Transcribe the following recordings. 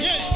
Yes.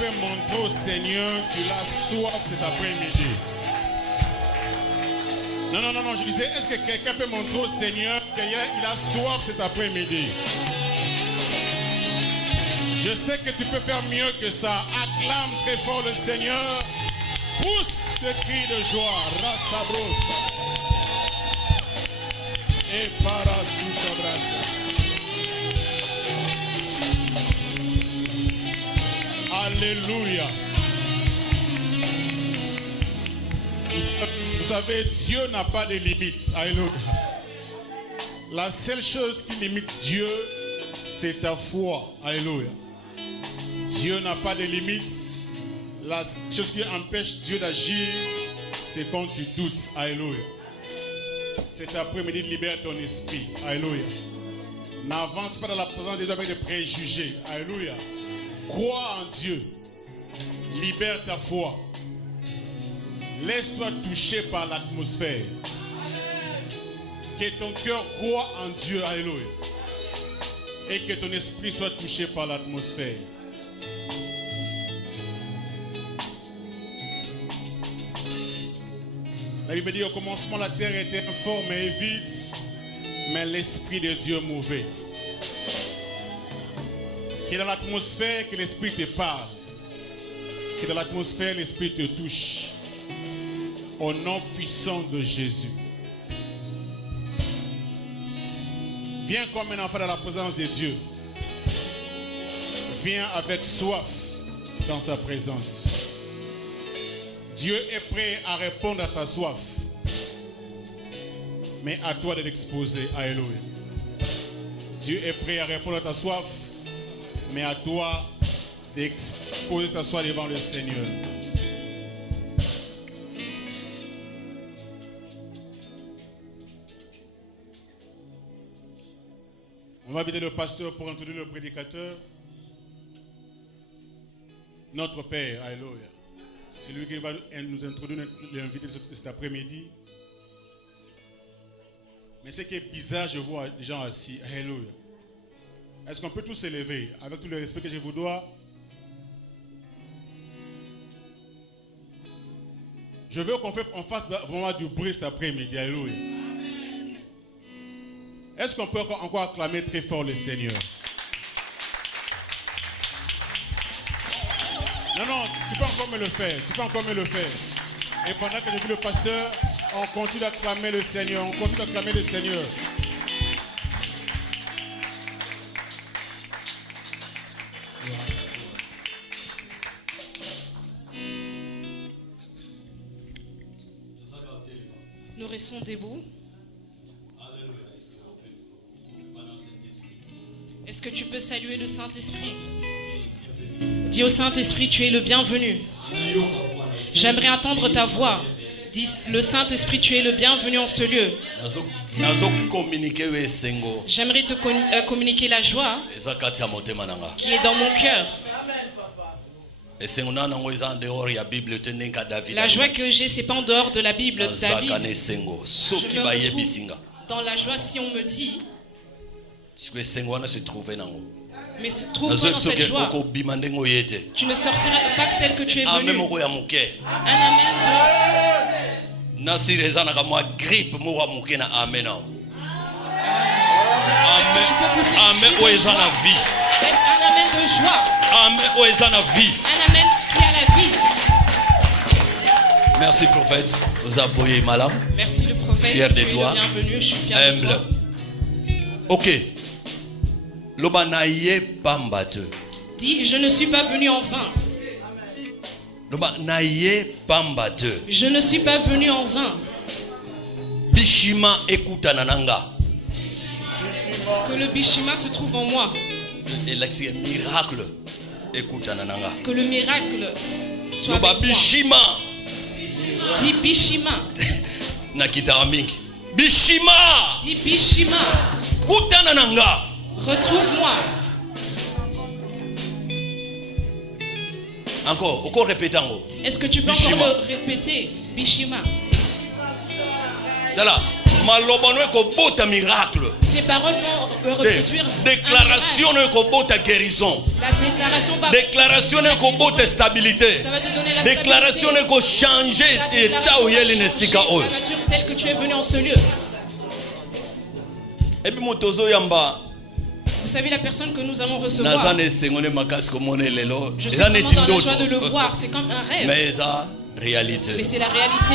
peut montrer au Seigneur qu'il a soif cet après-midi? Non, je disais, est-ce que quelqu'un peut montrer au Seigneur qu'il a soif cet après-midi? Je sais que tu peux faire mieux que ça. Acclame très fort le Seigneur. Pousse des cris de joie. Rassabrosa. Et parasuchabrasa. Alléluia. Vous savez, Dieu n'a pas de limites. Alléluia. La seule chose qui limite Dieu, c'est ta foi. Alléluia. Dieu n'a pas de limites. La chose qui empêche Dieu d'agir, c'est quand tu doutes. Alléluia. Cet après-midi, libère ton esprit. Alléluia. N'avance pas dans la présence de Dieu avec des préjugés. Alléluia. Crois en Dieu. Libère ta foi. Laisse-toi toucher par l'atmosphère. Que ton cœur croit en Dieu. Alléluia. Et que ton esprit soit touché par l'atmosphère. La Bible dit au commencement la terre était informe et vide, mais l'esprit de Dieu mouvait. Que dans l'atmosphère que l'esprit te parle. Que dans l'atmosphère l'esprit te touche. Au nom puissant de Jésus. Viens comme un enfant dans la présence de Dieu. Viens avec soif dans sa présence. Dieu est prêt à répondre à ta soif. Mais à toi de l'exposer. Alléluia. Dieu est prêt à répondre à ta soif. Mais à toi d'exposer ta soif devant le Seigneur. On va inviter le pasteur pour introduire le prédicateur. Notre Père, alléluia. C'est lui qui va nous introduire l'invité de cet après-midi. Mais ce qui est bizarre, je vois des gens assis. Alléluia. Est-ce qu'on peut tous s'élever avec tout le respect que je vous dois? Je veux qu'on fasse vraiment du bruit cet après-midi. Alléluia. Est-ce qu'on peut encore acclamer très fort le Seigneur? Non, tu peux encore me le faire. Tu peux encore me le faire. Et pendant que j'ai vu le pasteur, on continue d'acclamer le Seigneur. On continue d'acclamer le Seigneur. Nous restons debout. Est-ce que tu peux saluer le Saint-Esprit? Dis au Saint-Esprit, tu es le bienvenu. J'aimerais entendre ta voix. Dis le Saint-Esprit, tu es le bienvenu en ce lieu. J'aimerais te communiquer la joie qui est dans mon cœur. La joie que j'ai, c'est pas en dehors de la Bible. David, dans la joie, si on me dit, mais trouve-toi dans cette joie. Tu ne sortiras pas tel que tu es venu. Un amen de... Est-ce que tu peux pousser un amen de joie? Un amen de joie. Un amen qui a la vie. Merci prophète. Merci le prophète. Fier de tu toi. es le bienvenu. Je suis fier de toi. Ok. Dis, je ne suis pas venu en vain. Je ne suis pas venu en vain. Bishima ekutanananga. Que le Bishima se trouve en moi. Miracle ekutanananga. Que le miracle soit avec moi. Bishima. Dis Bishima. Nakitamingi. Bishima. Dis Bishima. Kutanananga. Retrouve-moi. Encore répéter. Est-ce que tu peux Bishima. encore le répéter? Bishima. Dala. Malobano ekobota miracle. Tes paroles vont reproduire Déclaration ekobota guérison. La déclaration va Déclaration ekobota stabilité. ça va te donner la Déclaration stabilité. eko changer Ta état déclaration où va yeli changer nesika oyo. la nature telle que tu es venu en ce lieu. Et puis motozo yamba Vous savez, la personne que nous allons recevoir, nazane sengone makasi komone lelo. je suis Eza vraiment neti dans la joie de ndoto. le voir. C'est comme un rêve, Mais eza réalité. mais c'est la réalité.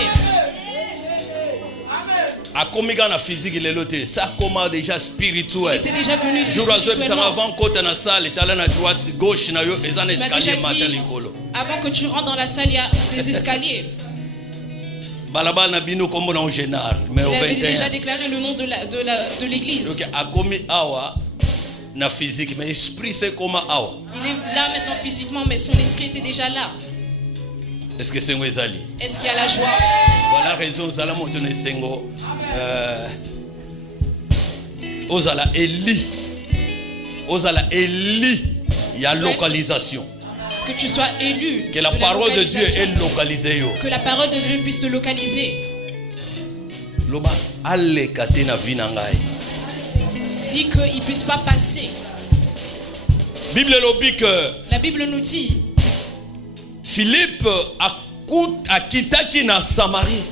Akomika na physique lelo te. Ça comment déjà Il spirituel. était déjà venu ici Jour azo bisanga spirituellement. avant kota na salle tala na droite gauche na yo eza na Il m'a déjà escalier matin dit, likolo. avant que tu rentres dans la salle, il y a des escaliers. Balabala na bino kombo na général mais au Il avait déjà 21. déclaré le nom de l'église. Donc akomi awa na physique mais esprit c'est comment awa. Il est là maintenant physiquement, mais son esprit était déjà là. Est-ce que c'est ezali? Est-ce qu'il y a la joie? Voilà raison zala moto na sengo ozala Eli. Ozala Eli, il y a localisation. Que tu sois élu. Que la de parole de Dieu localisation. est localisée. Yo. Que la parole de Dieu puisse te localiser. Loba alekate na vie na ngai. Dis qu'il ne puisse pas passer. Bible lobi que La Bible nous dit, Philippe a quitté na Samarie.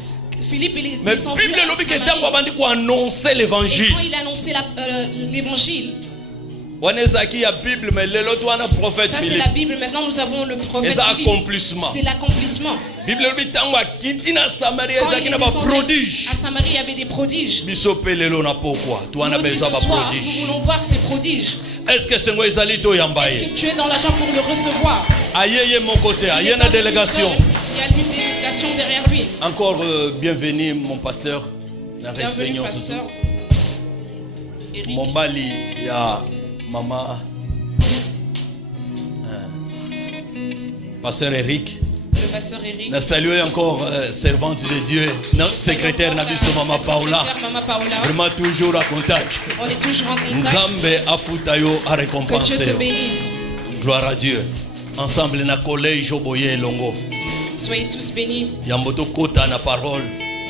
Philippe il est Mais descendu Bible à lobi que Samarie. tango abandi ko annoncer Et l'évangile. quand il a annoncé l'évangile, Wanezaki ya Bible mais lelo to wana prophète ça c'est Philippe. la Bible. Maintenant nous avons le prophète Et ça Philippe. accomplissement. C'est l'accomplissement. Bible lobi tango akiti na Samarie Quand il ezaki est na ba descendu prodige. à Samarie, il y avait des prodiges. Biso pe lelo na pourquoi? To Nous wana aussi ce besoin ba soir, nous prodige. voulons voir ces prodiges. Est-ce que c'est moi ezali to Est-ce yambaye? que tu es dans la joie pour le recevoir? Ayeye mon côté, Il est ayeye pas na venu délégation. seul. Il y a une délégation derrière lui. Encore bienvenue mon pasteur. Na respect Bienvenue, nyonso. pasteur Eric. Mombali ya mama pasteur Eric. Le pasteur Eric. Na saluer encore servante de Dieu, notre secrétaire na biso mama Paula. Mama Paula. Vraiment toujours à contact. On est toujours en contact. Nzambe afuta yo a Que Dieu récompenser. te bénisse. Gloire à Dieu. Ensemble na collège Oboye Longo. Soyez tous bénis. Yamboto kota na parole.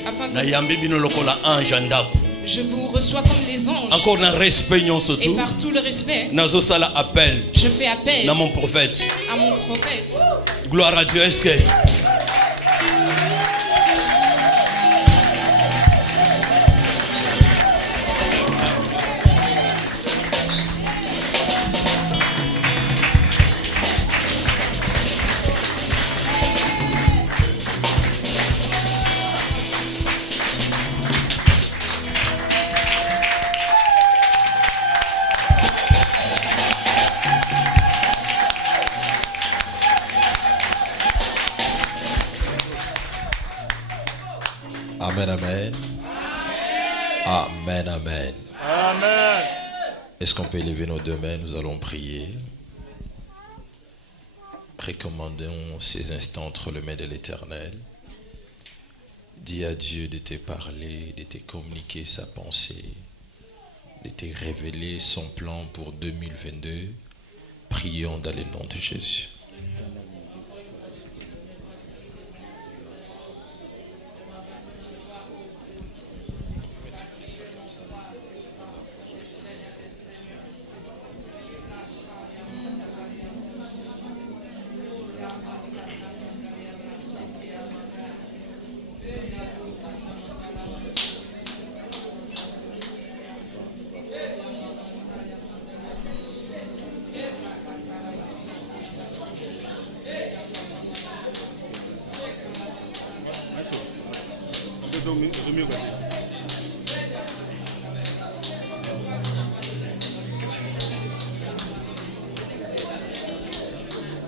Afin Na que yambi bino lokola ange ndako. je vous reçois comme les anges. Encore na respect nyonso Et tout. par tout le respect, Nazo sala appel je fais appel na mon prophète. à mon prophète. Gloire à Dieu. Est-ce que Amen, amen. Amen, amen. Amen. Est-ce qu'on peut élever nos deux mains? Nous allons prier. Recommandons ces instants entre les mains de l'Éternel. Dis à Dieu de te parler, de te communiquer sa pensée, de te révéler son plan pour 2022. Prions dans le nom de Jésus.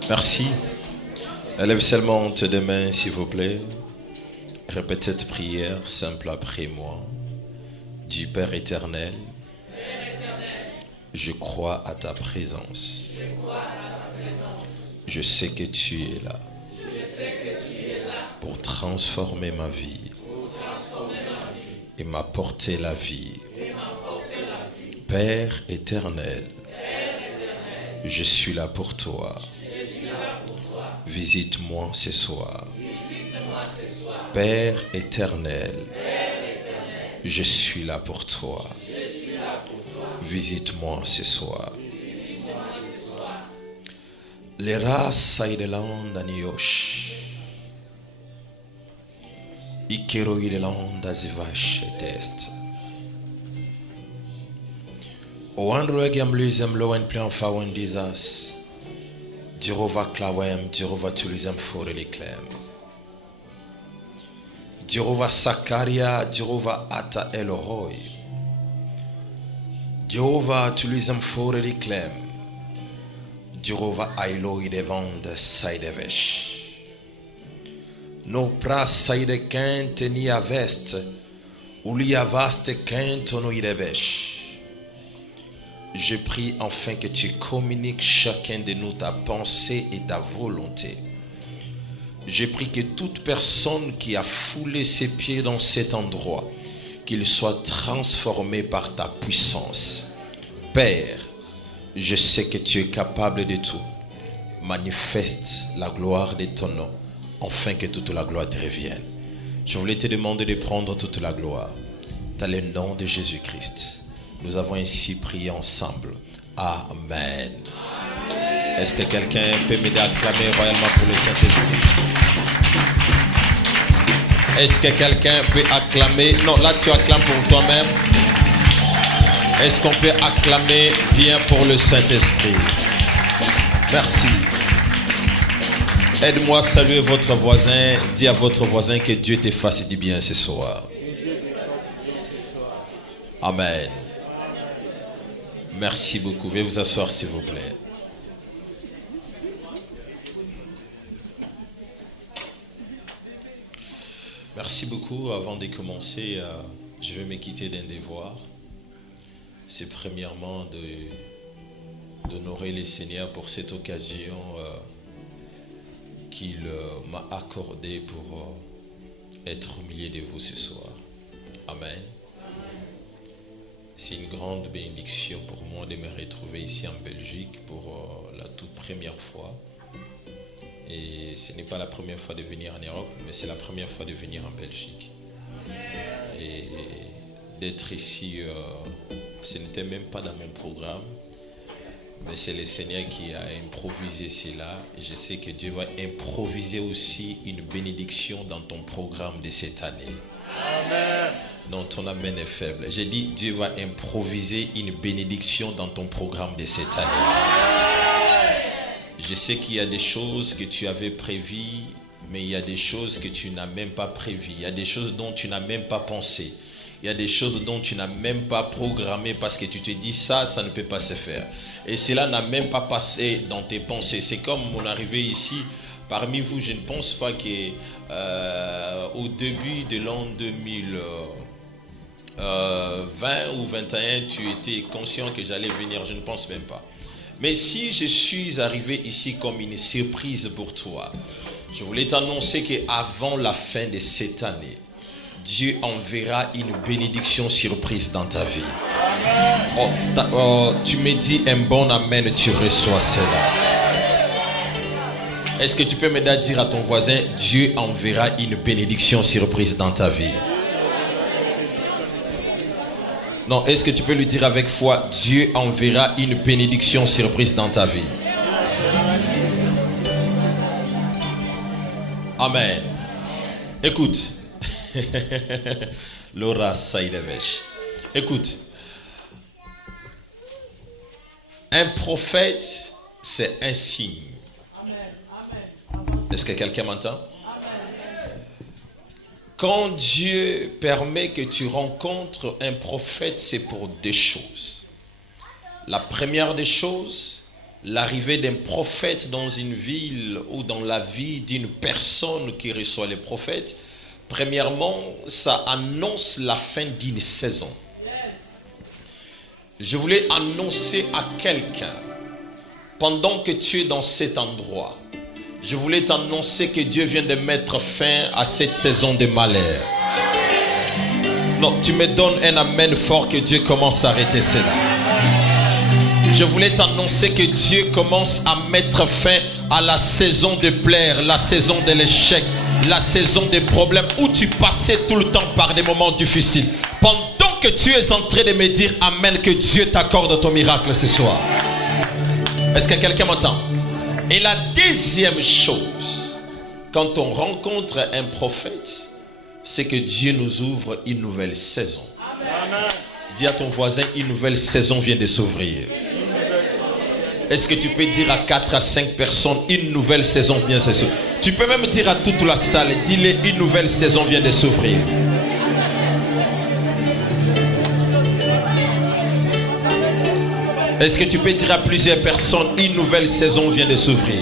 Merci. Élève seulement tes deux mains, s'il vous plaît. Répète cette prière simple après moi. Du Père éternel, je crois à ta présence. Je sais que tu es là pour transformer ma vie et m'apporter la vie. Père éternel, je suis là pour toi. Visite-moi ce soir. Père éternel, Je suis là pour toi. Visite-moi ce soir. Lera saideland aniosh. Ikero ileland azivash test. Oan roegam luzem loen plan fawen dizas. Dirova klawem, dirova tulizem for eliklem. Dirova Sakaria, Dirova Ata Elroy. Dirova tulizem for eliklem. Dirova Ailo idevand saidevesh. No pras saide kent ni avest. Uli avaste kent ono idevesh. Je prie enfin que tu communiques chacun de nous ta pensée et ta volonté. Je prie que toute personne qui a foulé ses pieds dans cet endroit, qu'il soit transformé par ta puissance. Père, je sais que tu es capable de tout. Manifeste la gloire de ton nom, afin que toute la gloire te revienne. Je voulais te demander de prendre toute la gloire. Dans le nom de Jésus-Christ. Nous avons ainsi prié ensemble. Amen. Est-ce que quelqu'un peut m'aider à acclamer royalement pour le Saint-Esprit? Est-ce que quelqu'un peut acclamer? Non, là tu acclames pour toi-même. Est-ce qu'on peut acclamer bien pour le Saint-Esprit? Merci. Aide-moi à saluer votre voisin. Dis à votre voisin que Dieu te fasse du bien ce soir. Amen. Merci beaucoup. Veuillez vous asseoir s'il vous plaît. Merci beaucoup. Avant de commencer, je vais me quitter d'un devoir. C'est premièrement d'honorer le Seigneur pour cette occasion qu'il m'a accordée pour être au milieu de vous ce soir. Amen. C'est une grande bénédiction pour moi de me retrouver ici en Belgique pour la toute première fois. Et ce n'est pas la première fois de venir en Europe, mais c'est la première fois de venir en Belgique. Et d'être ici, ce n'était même pas dans mon programme, mais c'est le Seigneur qui a improvisé cela. Et je sais que Dieu va improviser aussi une bénédiction dans ton programme de cette année. Amen. Non, ton amen est faible. J'ai dit, Dieu va improviser une bénédiction dans ton programme de cette année. Je sais qu'il y a des choses que tu avais prévues, mais il y a des choses que tu n'as même pas prévues. Il y a des choses dont tu n'as même pas pensé. Il y a des choses dont tu n'as même pas programmé parce que tu te dis ça ne peut pas se faire. Et cela n'a même pas passé dans tes pensées. C'est comme mon arrivée ici. Parmi vous, je ne pense pas que au début de l'an 2020 ou 21, tu étais conscient que j'allais venir. Je ne pense même pas. Mais si je suis arrivé ici comme une surprise pour toi, je voulais t'annoncer qu'avant la fin de cette année, Dieu enverra une bénédiction surprise dans ta vie. Tu me dis un bon amen, tu reçois cela. Est-ce que tu peux m'aider à dire à ton voisin, Dieu enverra une bénédiction surprise dans ta vie? Non, est-ce que tu peux lui dire avec foi, Dieu enverra une bénédiction surprise dans ta vie? Amen. Écoute. Laura Saïdevesh. Écoute. Un prophète, c'est un signe. Est-ce que quelqu'un m'entend? Quand Dieu permet que tu rencontres un prophète, c'est pour deux choses. La première des choses, l'arrivée d'un prophète dans une ville ou dans la vie d'une personne qui reçoit les prophètes, premièrement, ça annonce la fin d'une saison. Je voulais annoncer à quelqu'un, pendant que tu es dans cet endroit, je voulais t'annoncer que Dieu vient de mettre fin à cette saison de malheur. Non, tu me donnes un amen fort que Dieu commence à arrêter cela. Je voulais t'annoncer que Dieu commence à mettre fin à la saison de plaire, la saison de l'échec, la saison des problèmes où tu passais tout le temps par des moments difficiles. Pendant que tu es en train de me dire amen, que Dieu t'accorde ton miracle ce soir. Est-ce que quelqu'un m'entend? Et la deuxième chose, quand on rencontre un prophète, c'est que Dieu nous ouvre une nouvelle saison. Amen. Dis à ton voisin, une nouvelle saison vient de s'ouvrir. Est-ce que tu peux dire à 4 à 5 personnes, une nouvelle saison vient de s'ouvrir? Tu peux même dire à toute la salle, dis-le, une nouvelle saison vient de s'ouvrir. Est-ce que tu peux dire à plusieurs personnes, une nouvelle saison vient de s'ouvrir?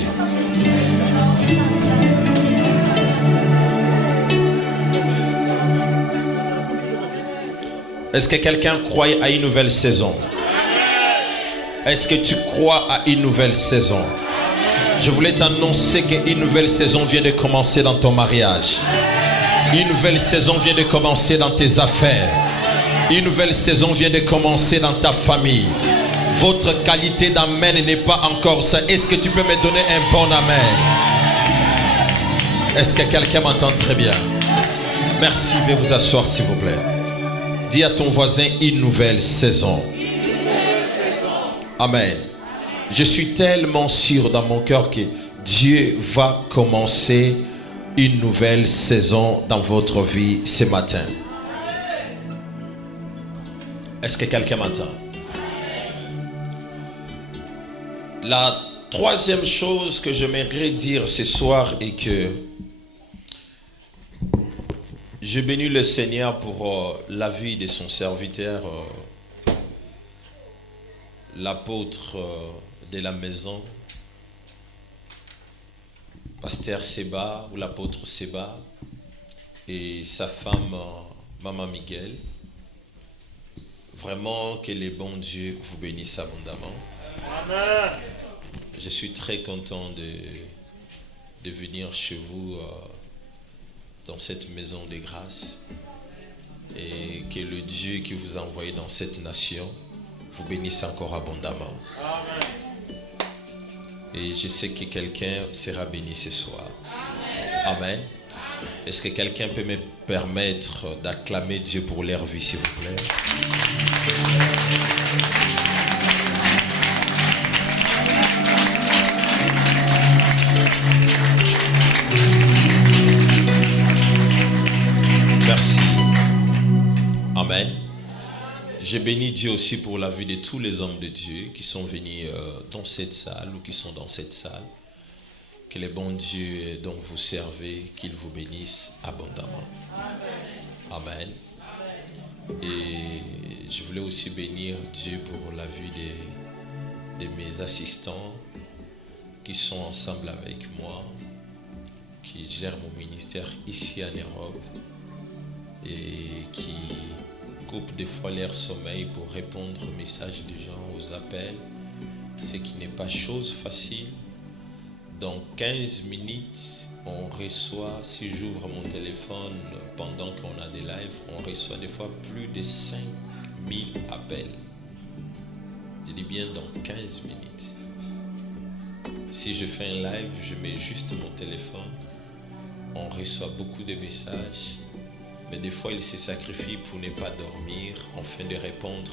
Est-ce que quelqu'un croit à une nouvelle saison? Est-ce que tu crois à une nouvelle saison? Je voulais t'annoncer qu'une nouvelle saison vient de commencer dans ton mariage. Une nouvelle saison vient de commencer dans tes affaires. Une nouvelle saison vient de commencer dans ta famille. Votre qualité d'amen n'est pas encore ça. Est-ce que tu peux me donner un bon amen? Est-ce que quelqu'un m'entend très bien? Merci, veuillez vous asseoir s'il vous plaît. Dis à ton voisin, une nouvelle saison. Amen. Je suis tellement sûr dans mon cœur que Dieu va commencer une nouvelle saison dans votre vie ce matin. Est-ce que quelqu'un m'entend? La troisième chose que j'aimerais dire ce soir est que je bénis le Seigneur pour la vie de son serviteur, l'apôtre de la maison, pasteur Seba ou l'apôtre Seba, et sa femme Maman Miguel. Vraiment que le bon Dieu vous bénisse abondamment. Amen. Je suis très content de venir chez vous dans cette maison de grâce, et que le Dieu qui vous a envoyé dans cette nation vous bénisse encore abondamment. Amen. Et je sais que quelqu'un sera béni ce soir. Amen. Amen. Est-ce que quelqu'un peut me permettre d'acclamer Dieu pour leur vie, s'il vous plaît? Merci. Amen. Je bénis Dieu aussi pour la vie de tous les hommes de Dieu qui sont venus dans cette salle ou qui sont dans cette salle. Que le bon Dieu dont vous servez, qu'il vous bénisse abondamment. Amen. Et je voulais aussi bénir Dieu pour la vie de mes assistants qui sont ensemble avec moi, qui gèrent mon ministère ici en Europe et qui coupent des fois leur sommeil pour répondre aux messages des gens, aux appels, ce qui n'est pas chose facile. Dans 15 minutes, on reçoit, si j'ouvre mon téléphone pendant qu'on a des lives, on reçoit des fois plus de 5000 appels. Je dis bien dans 15 minutes. Si je fais un live, je mets juste mon téléphone, on reçoit beaucoup de messages, mais des fois, il se sacrifie pour ne pas dormir, afin de répondre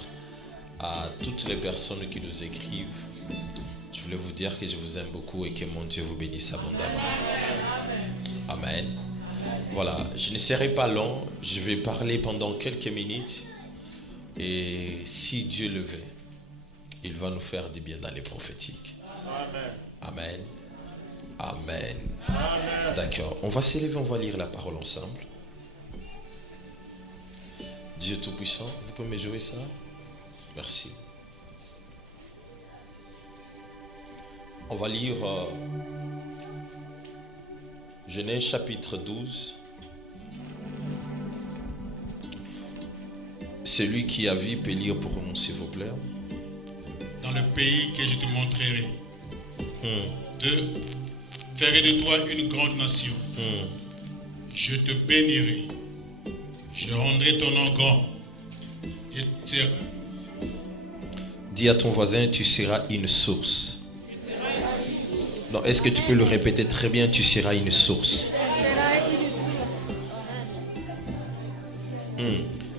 à toutes les personnes qui nous écrivent. Je voulais vous dire que je vous aime beaucoup et que mon Dieu vous bénisse abondamment. Amen. Voilà, je ne serai pas long, je vais parler pendant quelques minutes et si Dieu le veut, il va nous faire du bien dans les prophétiques. Amen. Amen. Amen. Amen. D'accord, on va s'élever, on va lire la parole ensemble. Dieu Tout-Puissant, vous pouvez me jouer ça? Merci. On va lire Genèse chapitre 12. Celui qui a vu peut lire pour nous, s'il vous plaît. Dans le pays que je te montrerai, ferai de toi une grande nation. Je te bénirai. Je rendrai ton nom grand. Et dis à ton voisin, tu seras une source. Non, est-ce que tu peux le répéter très bien? Tu seras une source.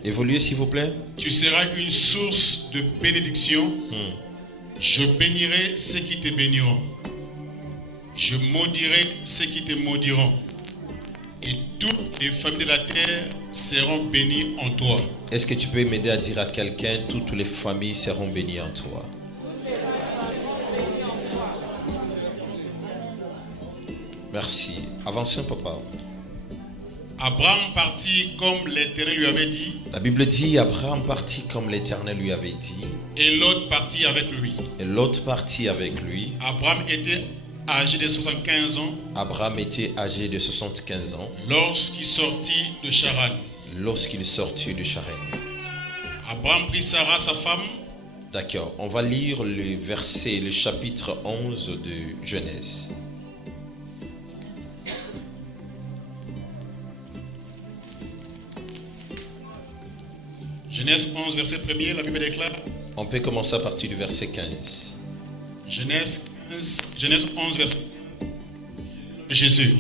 Et Évoluez s'il vous plaît. Tu seras une source de bénédiction. Je bénirai ceux qui te béniront. Je maudirai ceux qui te maudiront. Et toutes les familles de la terre seront bénies en toi. Est-ce que tu peux m'aider à dire à quelqu'un, toutes les familles seront bénies en toi? Merci. Avancez, papa. Abraham partit comme l'Éternel lui avait dit. La Bible dit, Abraham partit comme l'Éternel lui avait dit. Et Lot partit avec lui. Et l'autre partit avec lui. Abraham était âgé de 75 ans. Abraham était âgé de 75 ans Lorsqu'il sortit de Charan. lorsqu'il sortit de Charène. Abraham prit Sarah, sa femme. D'accord, on va lire le verset, le chapitre 11 de Genèse. Genèse 11, verset 1er, la Bible déclare. On peut commencer à partir du verset 15. Genèse 11, verset Jésus.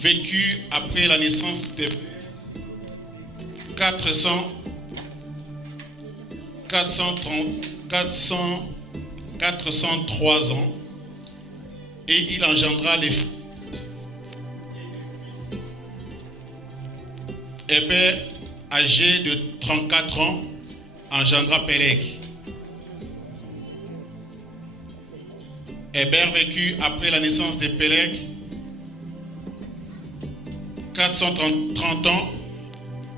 Vécu après la naissance de 403 ans, et il engendra les fils. Héber, âgé de 34 ans, engendra Péleg. Héber vécut après la naissance de Péleg 430 ans,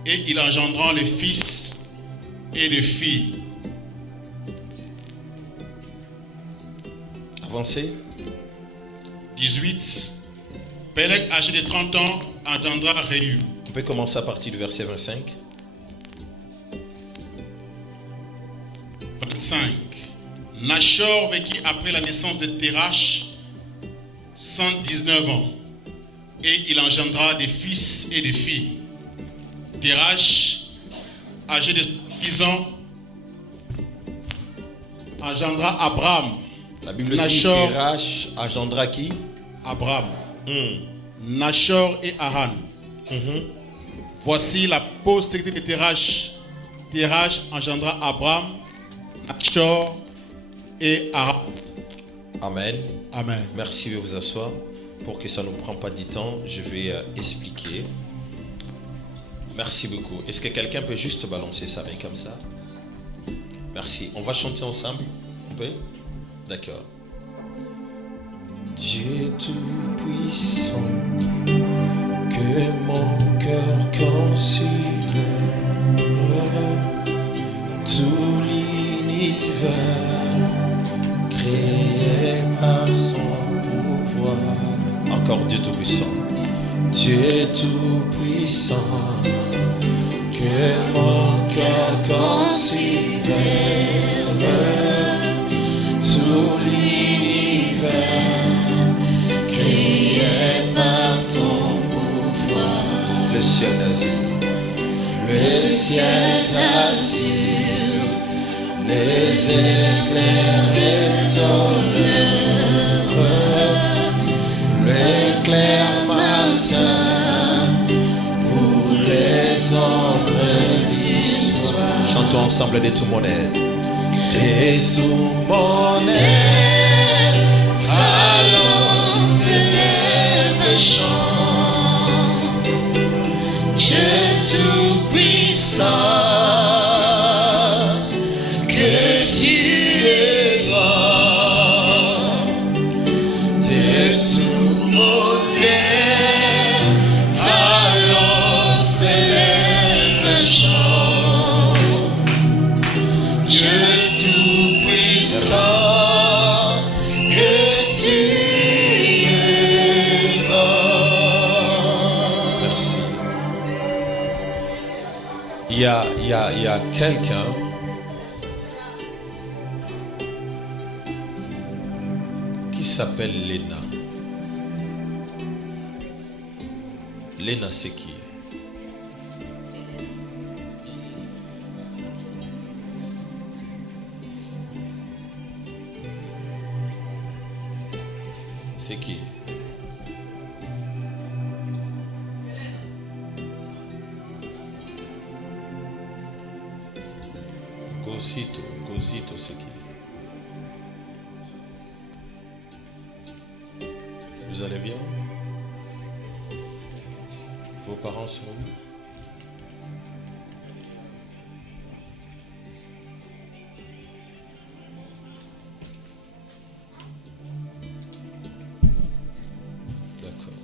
et il engendra les fils et les filles. Avancez. 18. Péleg, âgé de 30 ans, engendra Réu. On peut commencer à partir du verset 25. 25. Nachor vécut après la naissance de Térach 119 ans, et il engendra des fils et des filles. Térach, âgé de 10 ans, engendra Abraham. La Bible Nachor. dit Térach engendra qui? Abraham, Nachor et Haran. Voici la postérité de Térach. Térach engendra Abraham, Nachor et Haran. Amen. Amen. Merci de vous asseoir. Pour que ça ne nous prenne pas du temps, je vais expliquer. Merci beaucoup. Est-ce que quelqu'un peut juste balancer sa main comme ça? Merci. On va chanter ensemble? On peut? D'accord. Dieu tout-puissant, que mon cœur considère tout l'univers créé par son pouvoir. Encore Dieu tout-puissant. Dieu tout-puissant, que mon cœur considère tout l'univers créé par ton pouvoir. Le ciel d'azur, le ciel d'azur, les éclairs étonnants, l'éclair matin pour les ombres du soir. Chantons ensemble de tout mon être. De tout mon être, allons s'élève chant. Dieu tout-puissant, que tu es grand. De tout mon être, allons s'élève chant. Dieu tout-puissant, que tu es grand. Merci. Il y a quelqu'un qui s'appelle Léna. Léna, c'est qui? C'est qui? Gozito Seki. Vous allez bien? Vos parents sont où? D'accord.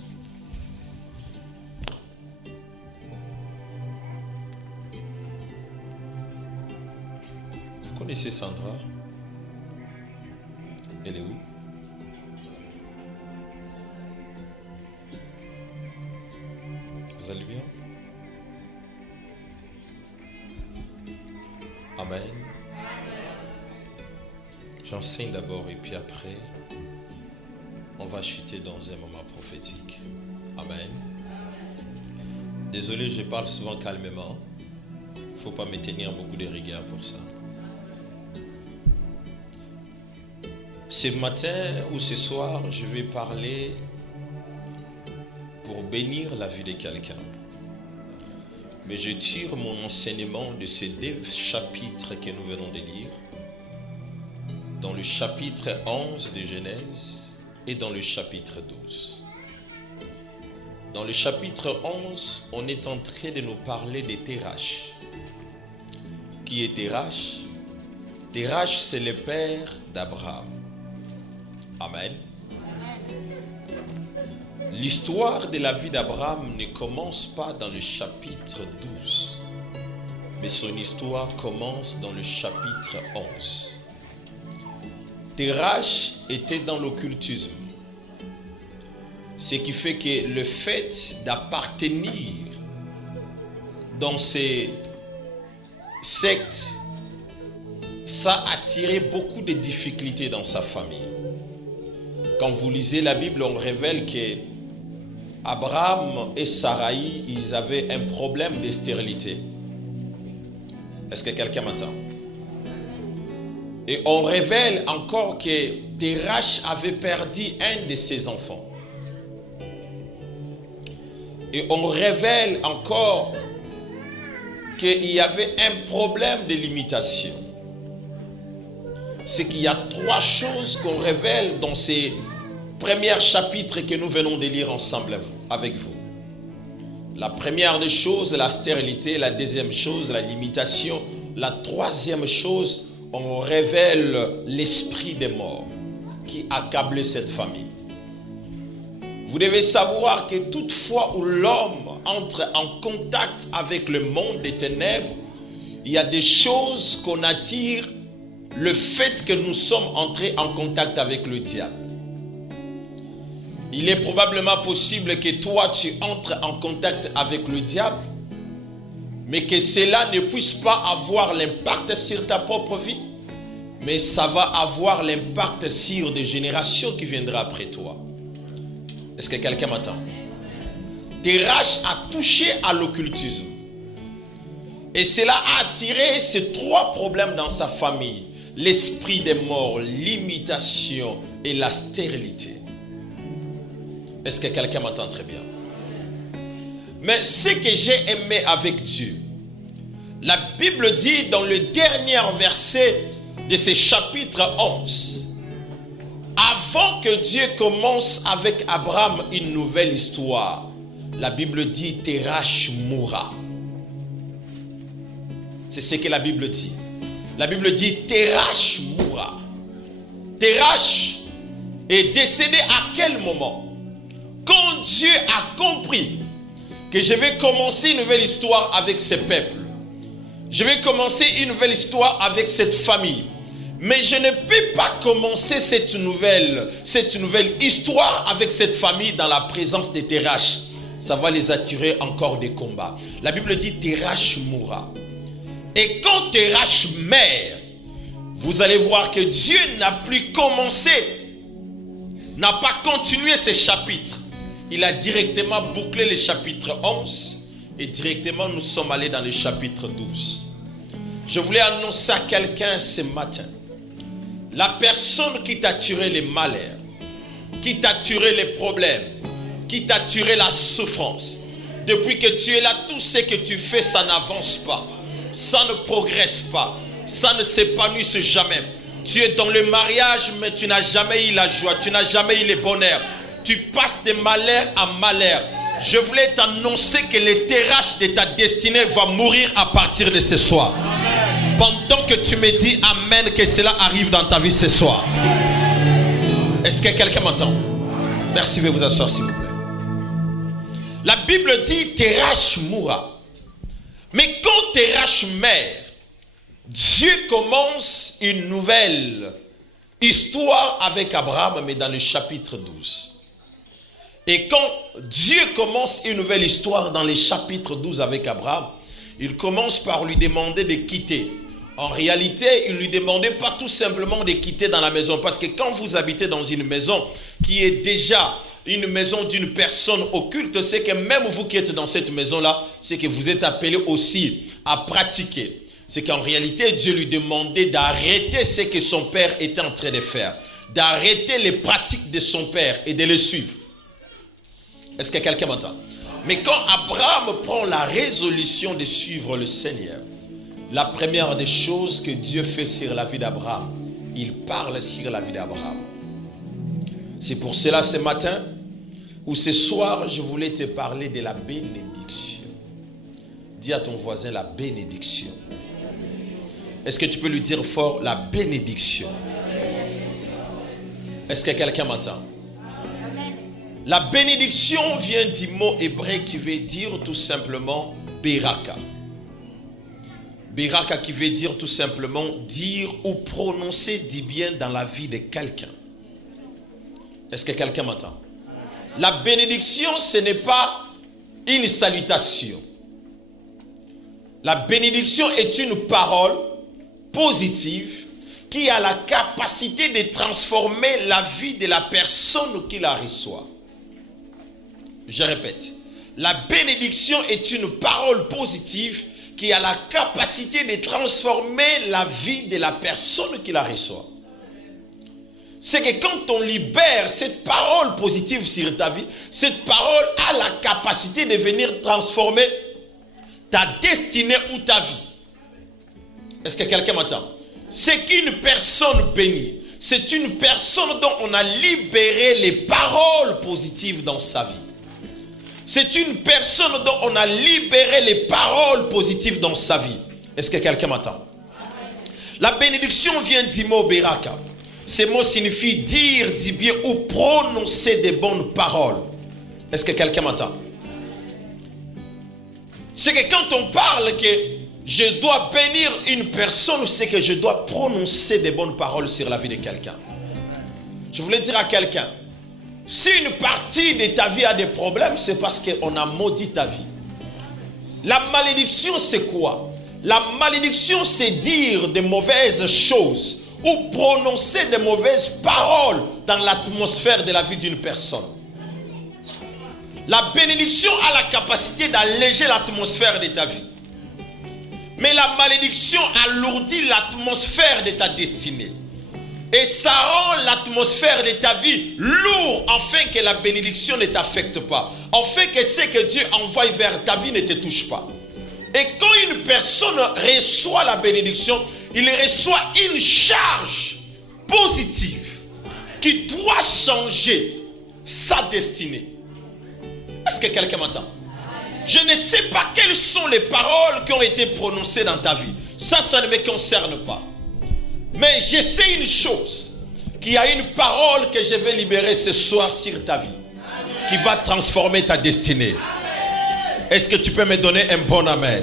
Vous connaissez Sandra? Elle est où? Vous allez bien? Amen. J'enseigne d'abord et puis après, on va chuter dans un moment prophétique. Amen. Désolé, je parle souvent calmement. Il ne faut pas me tenir beaucoup de rigueur pour ça. Ce matin ou ce soir, je vais parler pour bénir la vie de quelqu'un. Mais je tire mon enseignement de ces deux chapitres que nous venons de lire. Dans le chapitre 11 de Genèse et dans le chapitre 12. Dans le chapitre 11, on est en train de nous parler de Térach. Qui est Térach? Térach, c'est le père d'Abraham. Amen. L'histoire de la vie d'Abraham ne commence pas dans le chapitre 12, mais son histoire commence dans le chapitre 11. Térach était dans l'occultisme, ce qui fait que le fait d'appartenir dans ces sectes, ça attirait beaucoup de difficultés dans sa famille. Quand vous lisez la Bible, on révèle que Abraham et Saraï, ils avaient un problème de stérilité. Est-ce que quelqu'un m'entend? Et on révèle encore que Térach avait perdu un de ses enfants. Et on révèle encore qu'il y avait un problème de limitation. C'est qu'il y a trois choses qu'on révèle dans ces premiers chapitres que nous venons de lire ensemble avec vous. La première des choses, la stérilité. La deuxième chose, la limitation. La troisième chose, on révèle l'esprit des morts qui accablait cette famille. Vous devez savoir que toute fois où l'homme entre en contact avec le monde des ténèbres, il y a des choses qu'on attire, le fait que nous sommes entrés en contact avec le diable. Il est probablement possible que toi tu entres en contact avec le diable, mais que cela ne puisse pas avoir l'impact sur ta propre vie, mais ça va avoir l'impact sur des générations qui viendront après toi. Est-ce que quelqu'un m'entend? Térach a touché à l'occultisme. Et cela a attiré ces trois problèmes dans sa famille. L'esprit des morts, l'imitation et la stérilité. Est-ce que quelqu'un m'entend très bien? Mais ce que j'ai aimé avec Dieu, la Bible dit dans le dernier verset de ce chapitre 11, avant que Dieu commence avec Abraham une nouvelle histoire, la Bible dit Térach mourra. C'est ce que la Bible dit. La Bible dit Térach mourra. Térach est décédé à quel moment? Quand Dieu a compris que je vais commencer une nouvelle histoire avec ce peuple. Je vais commencer une nouvelle histoire avec cette famille. Mais je ne peux pas commencer cette nouvelle histoire avec cette famille dans la présence de Térach. Ça va les attirer encore des combats. La Bible dit Térach mourra. Et quand Térach meurt, vous allez voir que Dieu n'a plus commencé, n'a pas continué ces chapitres. Il a directement bouclé le chapitre 11 et directement nous sommes allés dans le chapitre 12. Je voulais annoncer à quelqu'un ce matin. La personne qui t'a tiré les malheurs, qui t'a tiré les problèmes, qui t'a tiré la souffrance, depuis que tu es là, tout ce que tu fais, ça n'avance pas, ça ne progresse pas. ça ne s'épanouisse jamais. Tu es dans le mariage, mais tu n'as jamais eu la joie, tu n'as jamais eu le bonheur. Tu passes de malheur à malheur. Je voulais t'annoncer que le TRH de ta destinée va mourir à partir de ce soir. Pendant que tu me dis Amen, que cela arrive dans ta vie ce soir. Est-ce que quelqu'un m'entend? Merci, veuillez vous asseoir s'il vous plaît. La Bible dit TRH mourra. Mais quand TRH meurt, Dieu commence une nouvelle histoire avec Abraham, mais dans le chapitre 12. Et quand Dieu commence une nouvelle histoire dans le chapitre 12 avec Abraham, il commence par lui demander de quitter. En réalité, il ne lui demandait pas tout simplement de quitter dans la maison. Parce que quand vous habitez dans une maison qui est déjà une maison d'une personne occulte, c'est que même vous qui êtes dans cette maison-là, c'est que vous êtes appelé aussi à pratiquer. C'est qu'en réalité, Dieu lui demandait d'arrêter ce que son père était en train de faire. D'arrêter les pratiques de son père et de les suivre. Est-ce que quelqu'un m'entend? Mais quand Abraham prend la résolution de suivre le Seigneur, la première des choses que Dieu fait sur la vie d'Abraham, il parle sur la vie d'Abraham. C'est pour cela ce matin ou ce soir, je voulais te parler de la bénédiction. Dis à ton voisin la bénédiction. Est-ce que tu peux lui dire fort la bénédiction? Est-ce que quelqu'un m'entend? La bénédiction vient du mot hébreu qui veut dire tout simplement Beraka. Beraka qui veut dire tout simplement dire ou prononcer du bien dans la vie de quelqu'un. Est-ce que quelqu'un m'entend? La bénédiction, ce n'est pas une salutation. La bénédiction est une parole positive qui a la capacité de transformer la vie de la personne qui la reçoit. Je répète, la bénédiction est une parole positive qui a la capacité de transformer la vie de la personne qui la reçoit. C'est que quand on libère cette parole positive sur ta vie, cette parole a la capacité de venir transformer ta destinée ou ta vie. Est-ce que quelqu'un m'entend? C'est qu'une personne bénie, c'est une personne dont on a libéré les paroles positives dans sa vie. C'est une personne dont on a libéré les paroles positives dans sa vie. Est-ce que quelqu'un m'entend? La bénédiction vient du mot Beraka. Ce mot signifie dire du bien ou prononcer des bonnes paroles. Est-ce que quelqu'un m'entend? C'est que quand on parle que je dois bénir une personne, c'est que je dois prononcer des bonnes paroles sur la vie de quelqu'un. Je voulais dire à quelqu'un, si une partie de ta vie a des problèmes, c'est parce qu'on a maudit ta vie. La malédiction, c'est quoi? La malédiction, c'est dire de mauvaises choses ou prononcer de mauvaises paroles dans l'atmosphère de la vie d'une personne. La bénédiction a la capacité d'alléger l'atmosphère de ta vie. Mais la malédiction alourdit l'atmosphère de ta destinée. Et ça rend l'atmosphère de ta vie lourde, afin que la bénédiction ne t'affecte pas. Afin que ce que Dieu envoie vers ta vie ne te touche pas. Et quand une personne reçoit la bénédiction, il reçoit une charge positive qui doit changer sa destinée. Est-ce que quelqu'un m'entend? Je ne sais pas quelles sont les paroles qui ont été prononcées dans ta vie. Ça ne me concerne pas. Mais je sais une chose, qu'il y a une parole que je vais libérer ce soir sur ta vie, qui va transformer ta destinée. Est-ce que tu peux me donner un bon amen?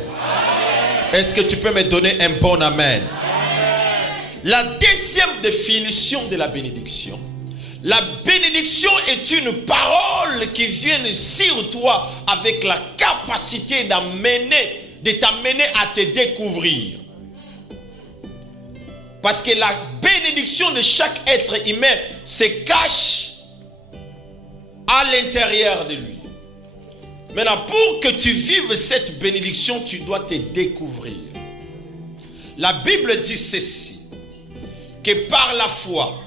Est-ce que tu peux me donner un bon amen? La deuxième définition de la bénédiction. La bénédiction est une parole qui vient sur toi avec la capacité de t'amener à te découvrir. Parce que la bénédiction de chaque être humain se cache à l'intérieur de lui. Maintenant, pour que tu vives cette bénédiction, tu dois te découvrir. La Bible dit ceci, que par la foi,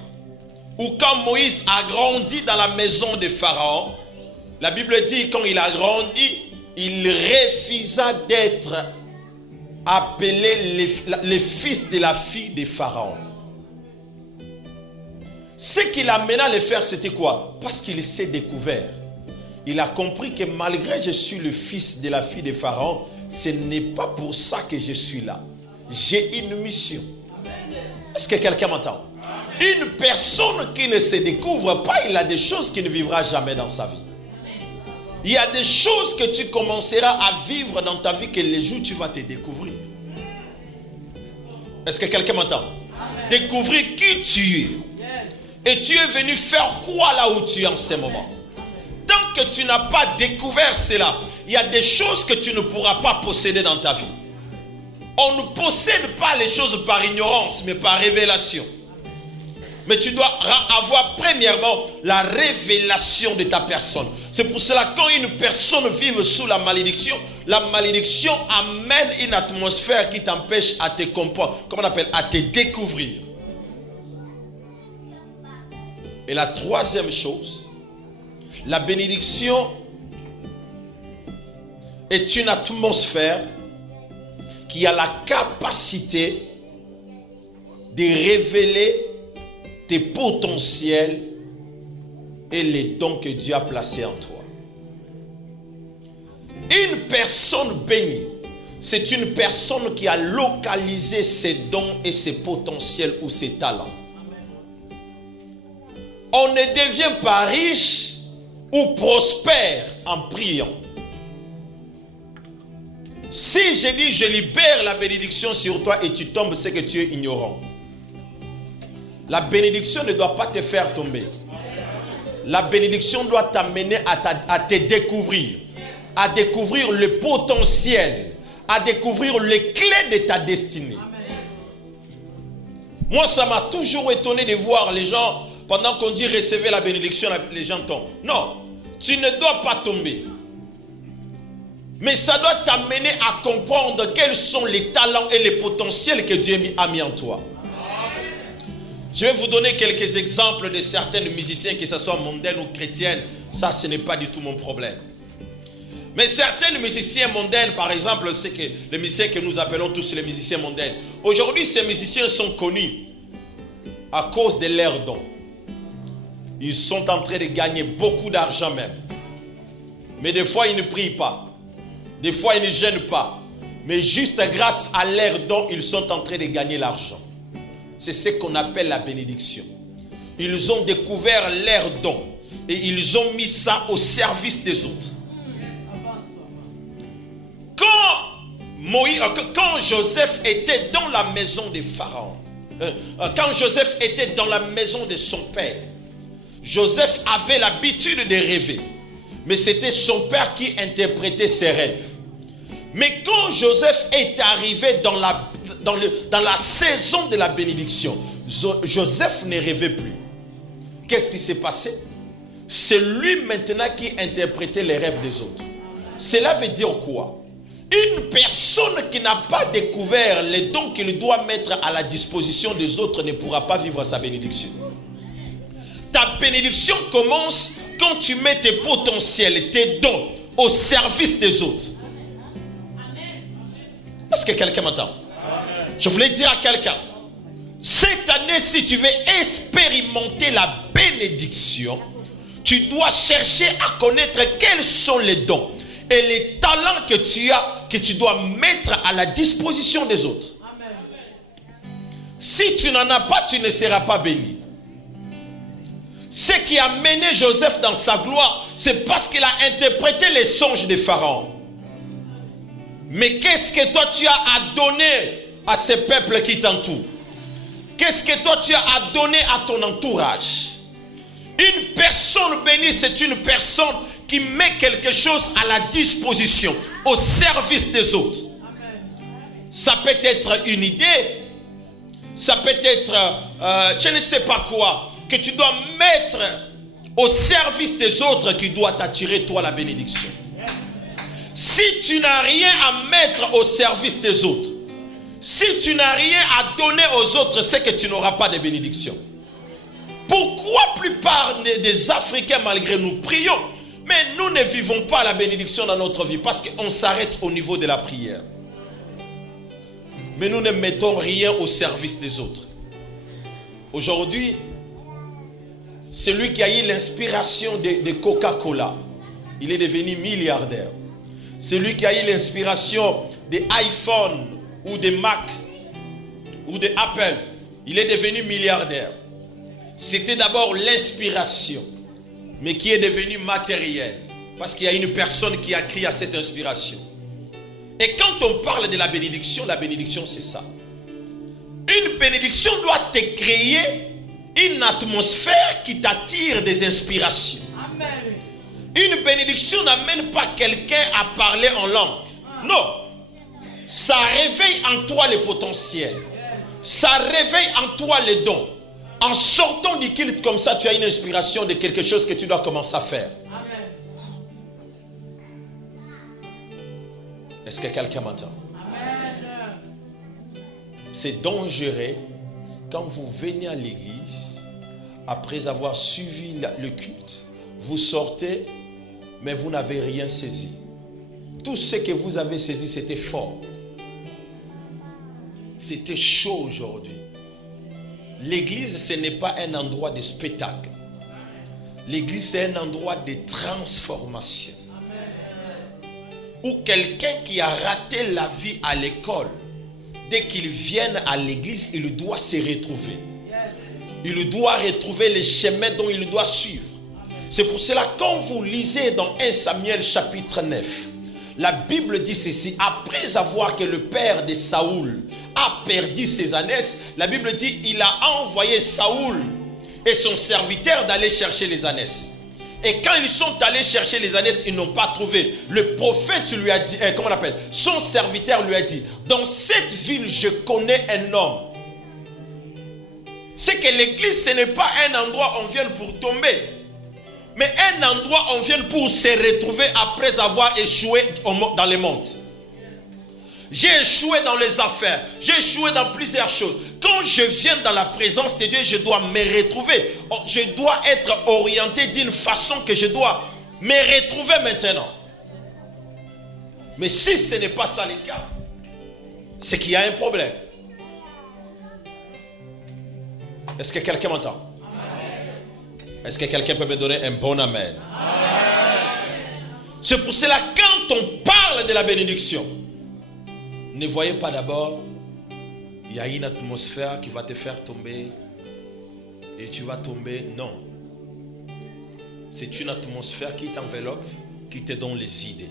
ou quand Moïse a grandi dans la maison de Pharaon, la Bible dit quand il a grandi, il refusa d'être appelé les fils de la fille de Pharaon. Ce qui l'amena à le faire, c'était quoi? Parce qu'il s'est découvert. Il a compris que malgré que je suis le fils de la fille de Pharaon, ce n'est pas pour ça que je suis là. J'ai une mission. Est-ce que quelqu'un m'entend? Une personne qui ne se découvre pas, il a des choses qu'il ne vivra jamais dans sa vie. Il y a des choses que tu commenceras à vivre dans ta vie que les jours tu vas te découvrir. Est-ce que quelqu'un m'entend? Découvrir qui tu es. Et tu es venu faire quoi là où tu es en ce moment? Tant que tu n'as pas découvert cela, il y a des choses que tu ne pourras pas posséder dans ta vie. On ne possède pas les choses par ignorance, mais par révélation. Mais tu dois avoir premièrement la révélation de ta personne. C'est pour cela quand une personne vit sous la malédiction amène une atmosphère qui t'empêche à te comprendre, comment on appelle, à te découvrir. Et la troisième chose, la bénédiction est une atmosphère qui a la capacité de révéler tes potentiels et les dons que Dieu a placés en toi. Une personne bénie, c'est une personne qui a localisé ses dons et ses potentiels ou ses talents. On ne devient pas riche ou prospère en priant. Si je dis je libère la bénédiction sur toi et tu tombes, c'est que tu es ignorant. La bénédiction ne doit pas te faire tomber. La bénédiction doit t'amener à te découvrir. À découvrir le potentiel. À découvrir les clés de ta destinée. Moi, ça m'a toujours étonné de voir les gens, pendant qu'on dit recevez la bénédiction, les gens tombent. Non, tu ne dois pas tomber. Mais ça doit t'amener à comprendre quels sont les talents et les potentiels que Dieu a mis en toi. Je vais vous donner quelques exemples de certains musiciens, que ce soit mondains ou chrétiens. Ça, ce n'est pas du tout mon problème. Mais certains musiciens mondains, par exemple, c'est que les musiciens que nous appelons tous les musiciens mondains. Aujourd'hui, ces musiciens sont connus à cause de leurs dons. Ils sont en train de gagner beaucoup d'argent même. Mais des fois, ils ne prient pas. Des fois, ils ne gênent pas. Mais juste grâce à leurs dons, ils sont en train de gagner l'argent. C'est ce qu'on appelle la bénédiction. Ils ont découvert leurs dons. Et ils ont mis ça au service des autres. Quand Joseph était dans la maison de Pharaon, quand Joseph était dans la maison de son père, Joseph avait l'habitude de rêver. Mais c'était son père qui interprétait ses rêves. Mais quand Joseph est arrivé dans la saison de la bénédiction, Joseph ne rêvait plus. Qu'est-ce qui s'est passé? C'est lui maintenant qui interprétait les rêves des autres. Cela veut dire quoi? Une personne qui n'a pas découvert les dons qu'il doit mettre à la disposition des autres ne pourra pas vivre sa bénédiction. Ta bénédiction commence quand tu mets tes potentiels, tes dons au service des autres. Est-ce que quelqu'un m'entend? Je voulais dire à quelqu'un, cette année, si tu veux expérimenter la bénédiction, tu dois chercher à connaître quels sont les dons et les talents que tu as, que tu dois mettre à la disposition des autres. Si tu n'en as pas, tu ne seras pas béni. Ce qui a mené Joseph dans sa gloire, c'est parce qu'il a interprété les songes de Pharaon. Mais qu'est-ce que toi tu as à donner à ces peuples qui t'entourent? Qu'est-ce que toi tu as à donner à ton entourage? Une personne bénie, c'est une personne qui met quelque chose à la disposition, au service des autres. Ça peut être une idée, ça peut être, je ne sais pas quoi, que tu dois mettre au service des autres qui doit t'attirer toi la bénédiction. Si tu n'as rien à mettre au service des autres, si tu n'as rien à donner aux autres, c'est que tu n'auras pas de bénédiction. Pourquoi la plupart des Africains, malgré nous, prions, mais nous ne vivons pas la bénédiction dans notre vie parce qu'on s'arrête au niveau de la prière. mais nous ne mettons rien au service des autres. Aujourd'hui, celui qui a eu l'inspiration de Coca-Cola, il est devenu milliardaire. Celui qui a eu l'inspiration des iPhone ou des Mac ou de Apple, il est devenu milliardaire. C'était d'abord l'inspiration, mais qui est devenu matériel, parce qu'il y a une personne qui a crié à cette inspiration. Et quand on parle de la bénédiction c'est ça. Une bénédiction doit te créer une atmosphère qui t'attire des inspirations. Amen. Une bénédiction n'amène pas quelqu'un à parler en langue. Non. Ça réveille en toi le potentiel. Ça réveille en toi les dons. En sortant du culte comme ça, tu as une inspiration de quelque chose que tu dois commencer à faire. Amen. Est-ce que quelqu'un m'entend? Amen. C'est dangereux quand vous venez à l'église, après avoir suivi le culte, vous sortez, mais vous n'avez rien saisi. Tout ce que vous avez saisi, c'était fort. C'était chaud aujourd'hui. L'église, ce n'est pas un endroit de spectacle. L'église, c'est un endroit de transformation. Où quelqu'un qui a raté la vie à l'école, dès qu'il vient à l'église, il doit se retrouver. Il doit retrouver les chemins dont il doit suivre. C'est pour cela, quand vous lisez dans 1 Samuel chapitre 9, la Bible dit ceci: après avoir que le père de Saoul a perdu ses ânesses, la Bible dit il a envoyé Saoul et son serviteur d'aller chercher les ânesses. Et quand ils sont allés chercher les ânesses, ils n'ont pas trouvé. Le prophète lui a dit, comment on appelle, son serviteur lui a dit: dans cette ville, je connais un homme. C'est que l'église, ce n'est pas un endroit où on vient pour tomber, mais un endroit où on vient pour se retrouver après avoir échoué dans le monde. J'ai échoué dans les affaires, j'ai échoué dans plusieurs choses. Quand je viens dans la présence de Dieu, je dois me retrouver. Je dois être orienté d'une façon que je dois me retrouver maintenant. Mais si ce n'est pas ça le cas, c'est qu'il y a un problème. Est-ce que quelqu'un m'entend? Est-ce que quelqu'un peut me donner un bon amen? C'est pour cela, quand on parle de la bénédiction, ne voyez pas d'abord, il y a une atmosphère qui va te faire tomber et tu vas tomber. Non. C'est une atmosphère qui t'enveloppe, qui te donne les idées,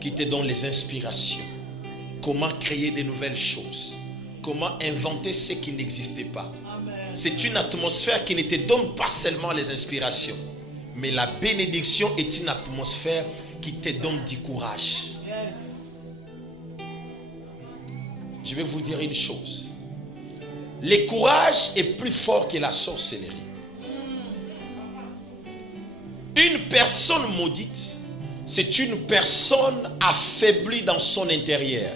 qui te donne les inspirations. Comment créer de nouvelles choses, comment inventer ce qui n'existait pas. C'est une atmosphère qui ne te donne pas seulement les inspirations, mais la bénédiction est une atmosphère qui te donne du courage. Je vais vous dire une chose. Le courage est plus fort que la sorcellerie. Une personne maudite, c'est une personne affaiblie dans son intérieur.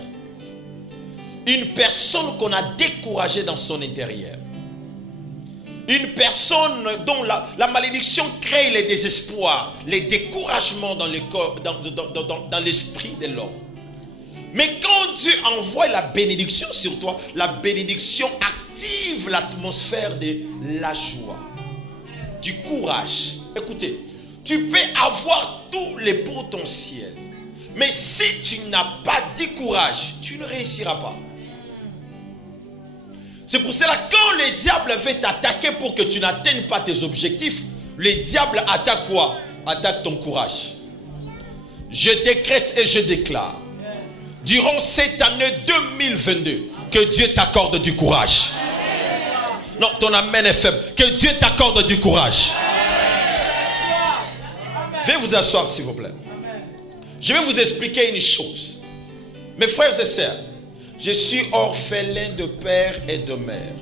Une personne qu'on a découragée dans son intérieur. Une personne dont la malédiction crée le désespoir, le découragement dans le corps, dans l'esprit de l'homme. Mais quand Dieu envoie la bénédiction sur toi, la bénédiction active l'atmosphère de la joie, du courage. Écoutez, tu peux avoir tous les potentiels, mais si tu n'as pas du courage, tu ne réussiras pas. C'est pour cela, quand le diable veut t'attaquer pour que tu n'atteignes pas tes objectifs, le diable attaque quoi? Attaque ton courage. Je décrète et je déclare, durant cette année 2022, que Dieu t'accorde du courage. Non, ton amen est faible. Que Dieu t'accorde du courage. Veuillez vous asseoir s'il vous plaît. Je vais vous expliquer une chose. Mes frères et sœurs, je suis orphelin de père et de mère.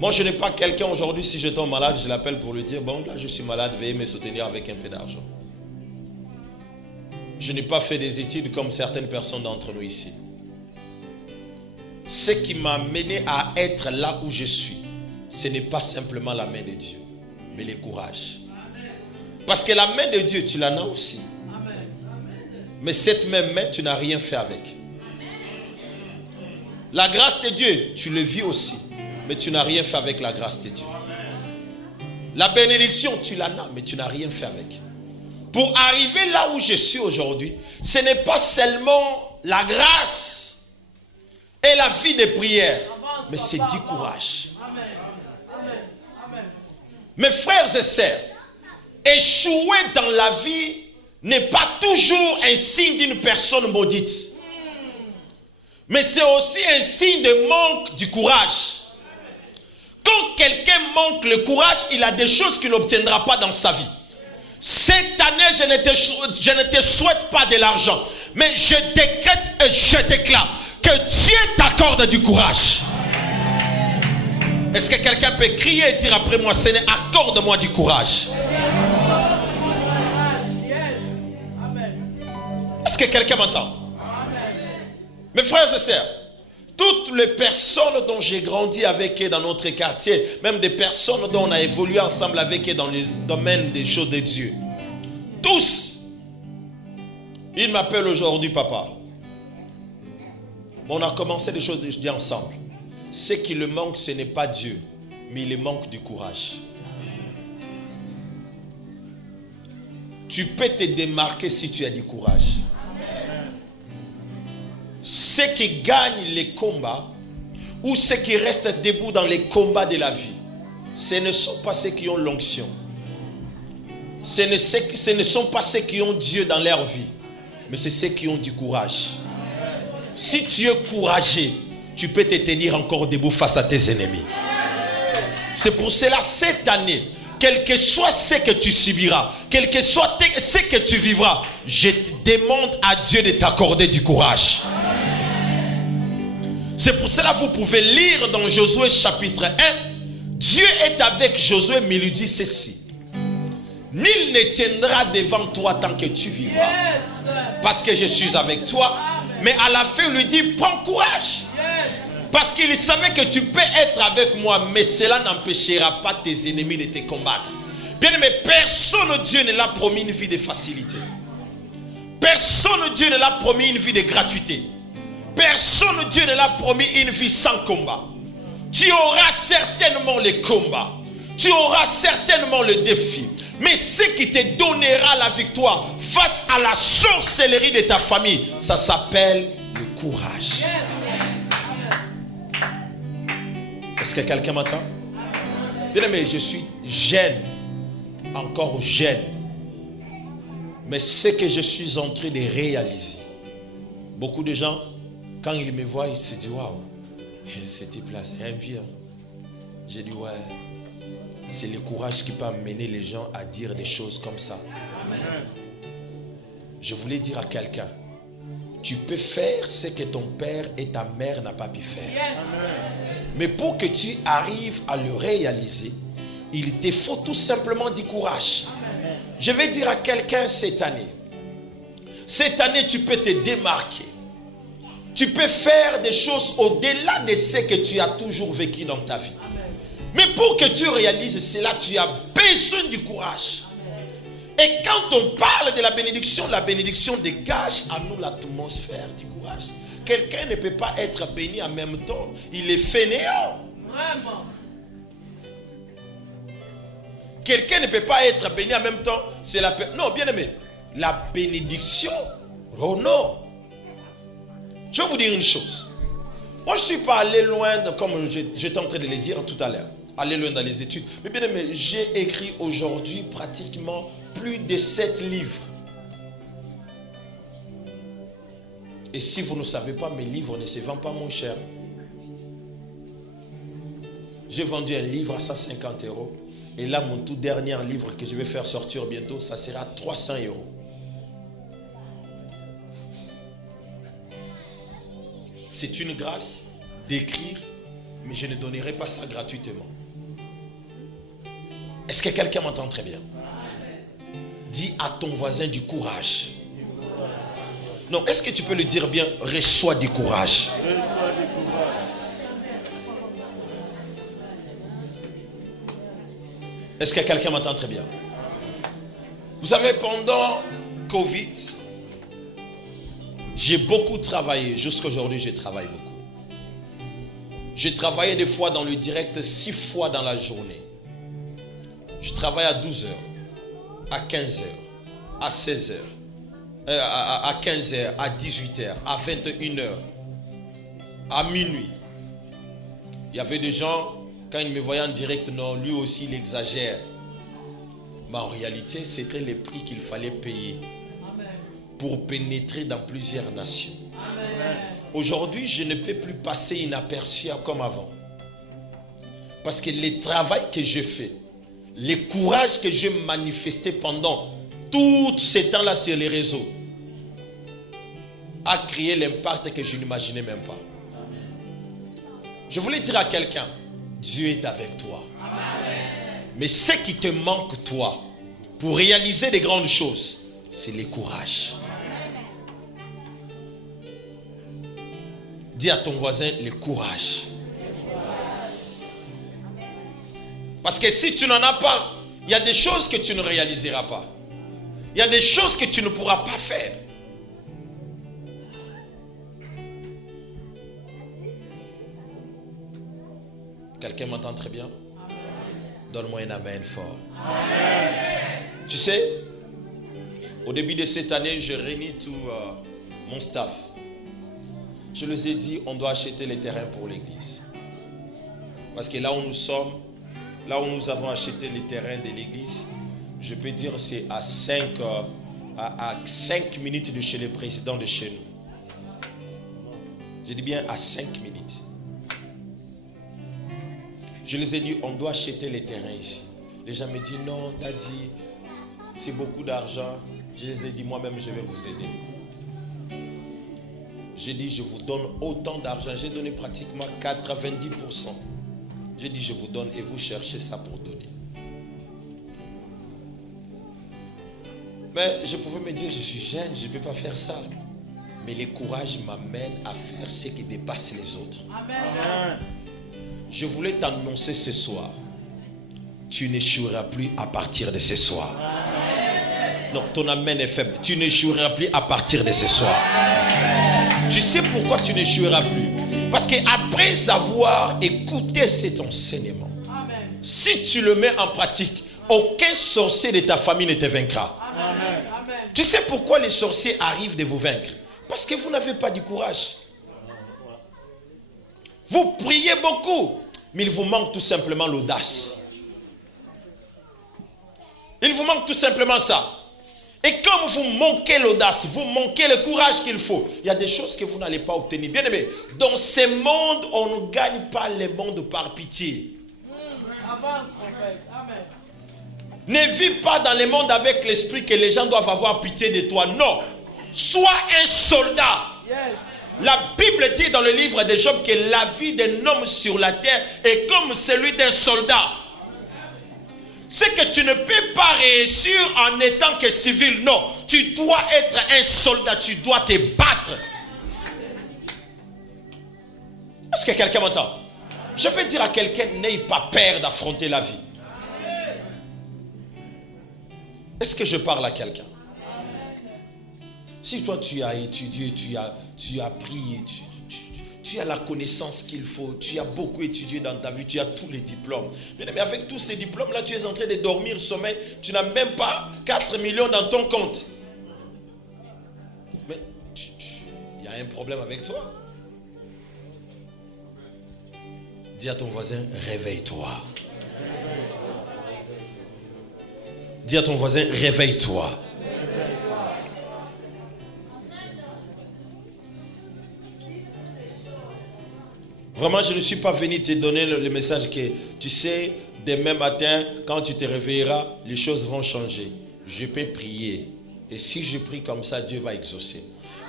Moi, je n'ai pas quelqu'un aujourd'hui, si je tombe malade, je l'appelle pour lui dire: bon, là je suis malade, veuillez me soutenir avec un peu d'argent. Je n'ai pas fait des études comme certaines personnes d'entre nous ici. Ce qui m'a mené à être là où je suis, ce n'est pas simplement la main de Dieu, mais le courage. Parce que la main de Dieu, tu l'en as aussi. Mais cette même main, tu n'as rien fait avec. La grâce de Dieu, tu le vis aussi. Mais tu n'as rien fait avec la grâce de Dieu. La bénédiction, tu l'en as, mais tu n'as rien fait avec. Pour arriver là où je suis aujourd'hui, ce n'est pas seulement la grâce et la vie de prière, mais c'est du courage. Mes frères et sœurs, échouer dans la vie n'est pas toujours un signe d'une personne maudite. Mais c'est aussi un signe de manque du courage. Quand quelqu'un manque le courage, il a des choses qu'il n'obtiendra pas dans sa vie. Cette année, je ne te souhaite pas de l'argent. Mais je décrète et je déclare que Dieu t'accorde du courage. Est-ce que quelqu'un peut crier et dire après moi, Seigneur, accorde-moi du courage. Est-ce que quelqu'un m'entend? Mes frères et sœurs, toutes les personnes dont j'ai grandi avec eux dans notre quartier, même des personnes dont on a évolué ensemble avec eux dans le domaine des choses de Dieu, tous, ils m'appellent aujourd'hui papa. On a commencé des choses de Dieu ensemble. Ce qui le manque, ce n'est pas Dieu, mais il manque du courage. Tu peux te démarquer si tu as du courage. Ceux qui gagnent les combats ou ceux qui restent debout dans les combats de la vie, ce ne sont pas ceux qui ont l'onction. Ce ne sont pas ceux qui ont Dieu dans leur vie, mais c'est ceux qui ont du courage. Si tu es courageux, tu peux te tenir encore debout face à tes ennemis. C'est pour cela, cette année, quel que soit ce que tu subiras, quel que soit ce que tu vivras, je te demande à Dieu de t'accorder du courage. C'est pour cela que vous pouvez lire dans Josué chapitre 1. Dieu est avec Josué, mais il lui dit ceci. Nul ne tiendra devant toi tant que tu vivras. Parce que je suis avec toi. Mais à la fin, il lui dit, prends courage. Parce qu'il savait que tu peux être avec moi, mais cela n'empêchera pas tes ennemis de te combattre. Bien aimé, personne Dieu ne l'a promis une vie de facilité. Personne Dieu ne l'a promis une vie de gratuité. Personne Dieu ne l'a promis une vie sans combat. Tu auras certainement les combats. Tu auras certainement le défi. Mais ce qui te donnera la victoire face à la sorcellerie de ta famille, ça s'appelle le courage. Est-ce que quelqu'un m'entend? Bien aimé, je suis jeune, encore jeune. Mais ce que je suis en train de réaliser, beaucoup de gens, quand ils me voient, ils se disent, waouh, ce type-là, c'est un vieux. J'ai dit, ouais, c'est le courage qui peut amener les gens à dire des choses comme ça. Amen. Je voulais dire à quelqu'un, tu peux faire ce que ton père et ta mère n'ont pas pu faire. Yes. Mais pour que tu arrives à le réaliser, il te faut tout simplement du courage. Amen. Je vais dire à quelqu'un cette année, tu peux te démarquer. Tu peux faire des choses au-delà de ce que tu as toujours vécu dans ta vie. Mais pour que tu réalises cela, tu as besoin du courage. Et quand on parle de la bénédiction dégage à nous l'atmosphère du courage. Quelqu'un ne peut pas être béni en même temps. Il est fainéant. Vraiment. Quelqu'un ne peut pas être béni en même temps. Non, bien aimé. La bénédiction. Oh non. Je vais vous dire une chose. Moi, je ne suis pas allé loin, comme j'étais en train de le dire tout à l'heure. Aller loin dans les études. Mais bien aimé, j'ai écrit aujourd'hui pratiquement plus de 7 livres. Et si vous ne savez pas, mes livres ne se vendent pas moins cher. J'ai vendu un livre à 150 €. Et là, mon tout dernier livre que je vais faire sortir bientôt, ça sera 300 €. C'est une grâce d'écrire, mais je ne donnerai pas ça gratuitement. Est-ce que quelqu'un m'entend très bien? Dis à ton voisin du courage. Non, est-ce que tu peux le dire bien? Reçois du courage. Est-ce que quelqu'un m'entend très bien? Vous savez, pendant Covid, j'ai beaucoup travaillé. Jusqu'à aujourd'hui, je travaille beaucoup. Je travaillais des fois dans le direct 6 fois dans la journée. Je travaille à 12h, à 15h, à 16h, à 15h, à 18h, à 21h, à minuit. Il y avait des gens, quand ils me voyaient en direct, non, lui aussi il exagère. Mais en réalité, c'était les prix qu'il fallait payer pour pénétrer dans plusieurs nations. Aujourd'hui, je ne peux plus passer inaperçu comme avant. Parce que le travail que je fais, le courage que j'ai manifesté pendant tout ce temps-là sur les réseaux, a créé l'impact que je n'imaginais même pas. Je voulais dire à quelqu'un, Dieu est avec toi. Mais ce qui te manque, toi, pour réaliser des grandes choses, c'est le courage. Dis à ton voisin, le courage. Parce que si tu n'en as pas, il y a des choses que tu ne réaliseras pas. Il y a des choses que tu ne pourras pas faire. Quelqu'un m'entend très bien? Donne-moi un amen fort. Amen. Tu sais, au début de cette année, je réunis tout mon staff. Je les ai dit, on doit acheter les terrains pour l'église. Parce que là où nous sommes, là où nous avons acheté les terrains de l'église, je peux dire c'est à 5 minutes de chez le président de chez nous. Je dis bien à 5 minutes. Je les ai dit, on doit acheter les terrains ici. Les gens me disent, non, Daddy, c'est beaucoup d'argent. Je les ai dit, moi-même, je vais vous aider. J'ai dit, je vous donne autant d'argent. J'ai donné pratiquement 90%. J'ai dit, je vous donne et vous cherchez ça pour donner. Mais je pouvais me dire, je suis jeune, je ne peux pas faire ça. Mais le courage m'amène à faire ce qui dépasse les autres. Amen. Je voulais t'annoncer ce soir. Tu n'échoueras plus à partir de ce soir. Amen. Non, ton amen est faible. Tu n'échoueras plus à partir de ce soir. Amen. Tu sais pourquoi tu n'échoueras plus? Parce qu'après avoir écouté cet enseignement, amen, si tu le mets en pratique, aucun sorcier de ta famille ne te vaincra. Amen. Tu sais pourquoi les sorciers arrivent de vous vaincre? Parce que vous n'avez pas du courage. Vous priez beaucoup, mais il vous manque tout simplement l'audace. Il vous manque tout simplement ça. Et comme vous manquez l'audace, vous manquez le courage qu'il faut, il y a des choses que vous n'allez pas obtenir. Bien aimé, dans ce monde, on ne gagne pas le monde par pitié. Avance, prophète. Amen. Ne vis pas dans le monde avec l'esprit que les gens doivent avoir pitié de toi. Non. Sois un soldat. Yes. La Bible dit dans le livre de Job que la vie d'un homme sur la terre est comme celui d'un soldat. C'est que tu ne peux pas réussir en étant que civil. Non, tu dois être un soldat. Tu dois te battre. Est-ce que quelqu'un m'entend? Je vais dire à quelqu'un, n'aie pas peur d'affronter la vie. Est-ce que je parle à quelqu'un? Si toi tu as étudié, tu as appris, tu as la connaissance qu'il faut, tu as beaucoup étudié dans ta vie, tu as tous les diplômes. Mais avec tous ces diplômes-là, tu es en train de dormir sommeil, tu n'as même pas 4 millions dans ton compte. Mais il y a un problème avec toi. Dis à ton voisin, réveille-toi. Dis à ton voisin, réveille-toi. Vraiment, je ne suis pas venu te donner le message que, tu sais, demain matin, quand tu te réveilleras, les choses vont changer. Je peux prier. Et si je prie comme ça, Dieu va exaucer.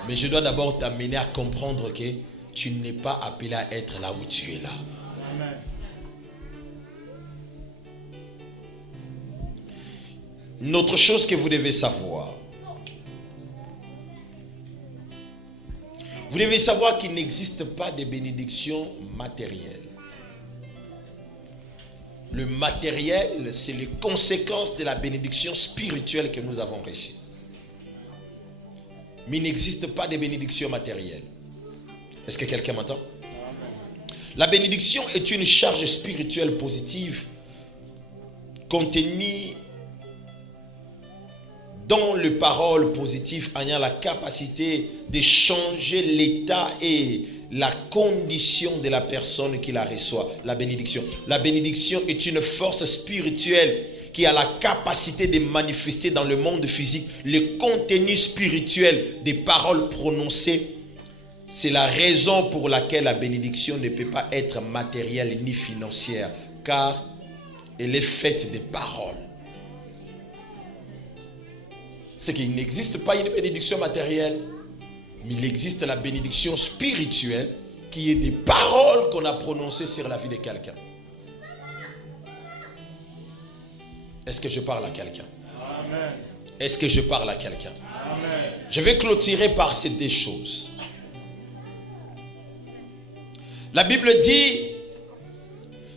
Mais je dois d'abord t'amener à comprendre que tu n'es pas appelé à être là où tu es là. Amen. Une autre chose que vous devez savoir. Vous devez savoir qu'il n'existe pas de bénédiction matérielle. Le matériel, c'est les conséquences de la bénédiction spirituelle que nous avons reçue. Mais il n'existe pas de bénédiction matérielle. Est-ce que quelqu'un m'entend? La bénédiction est une charge spirituelle positive contenue dans les paroles positives ayant la capacité de changer l'état et la condition de la personne qui la reçoit. La bénédiction. La bénédiction est une force spirituelle qui a la capacité de manifester dans le monde physique le contenu spirituel des paroles prononcées. C'est la raison pour laquelle la bénédiction ne peut pas être matérielle ni financière, car elle est faite de paroles. C'est qu'il n'existe pas une bénédiction matérielle, mais il existe la bénédiction spirituelle qui est des paroles qu'on a prononcées sur la vie de quelqu'un. Est-ce que je parle à quelqu'un? Amen. Est-ce que je parle à quelqu'un? Amen. Je vais clôturer par ces deux choses. La Bible dit,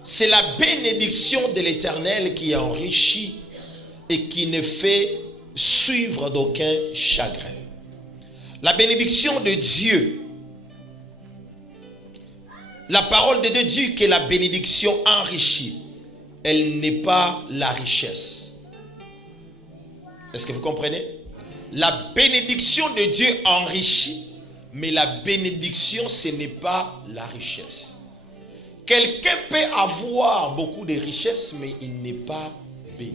c'est la bénédiction de l'Éternel qui enrichit et qui ne fait suivre d'aucun chagrin. La bénédiction de Dieu, la parole de Dieu dit que la bénédiction enrichit. Elle n'est pas la richesse. Est-ce que vous comprenez? La bénédiction de Dieu enrichit, mais la bénédiction, ce n'est pas la richesse. Quelqu'un peut avoir beaucoup de richesses, mais il n'est pas béni.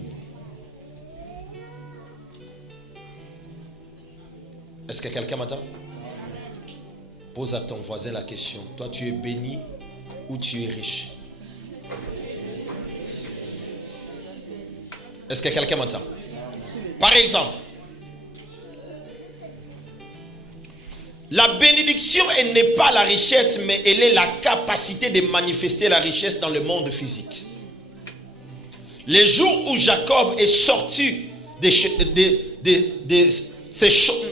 Est-ce que quelqu'un m'entend? Pose à ton voisin la question. Toi, tu es béni ou tu es riche? Est-ce que quelqu'un m'entend? Par exemple, la bénédiction, elle n'est pas la richesse, mais elle est la capacité de manifester la richesse dans le monde physique. Les jours où Jacob est sorti de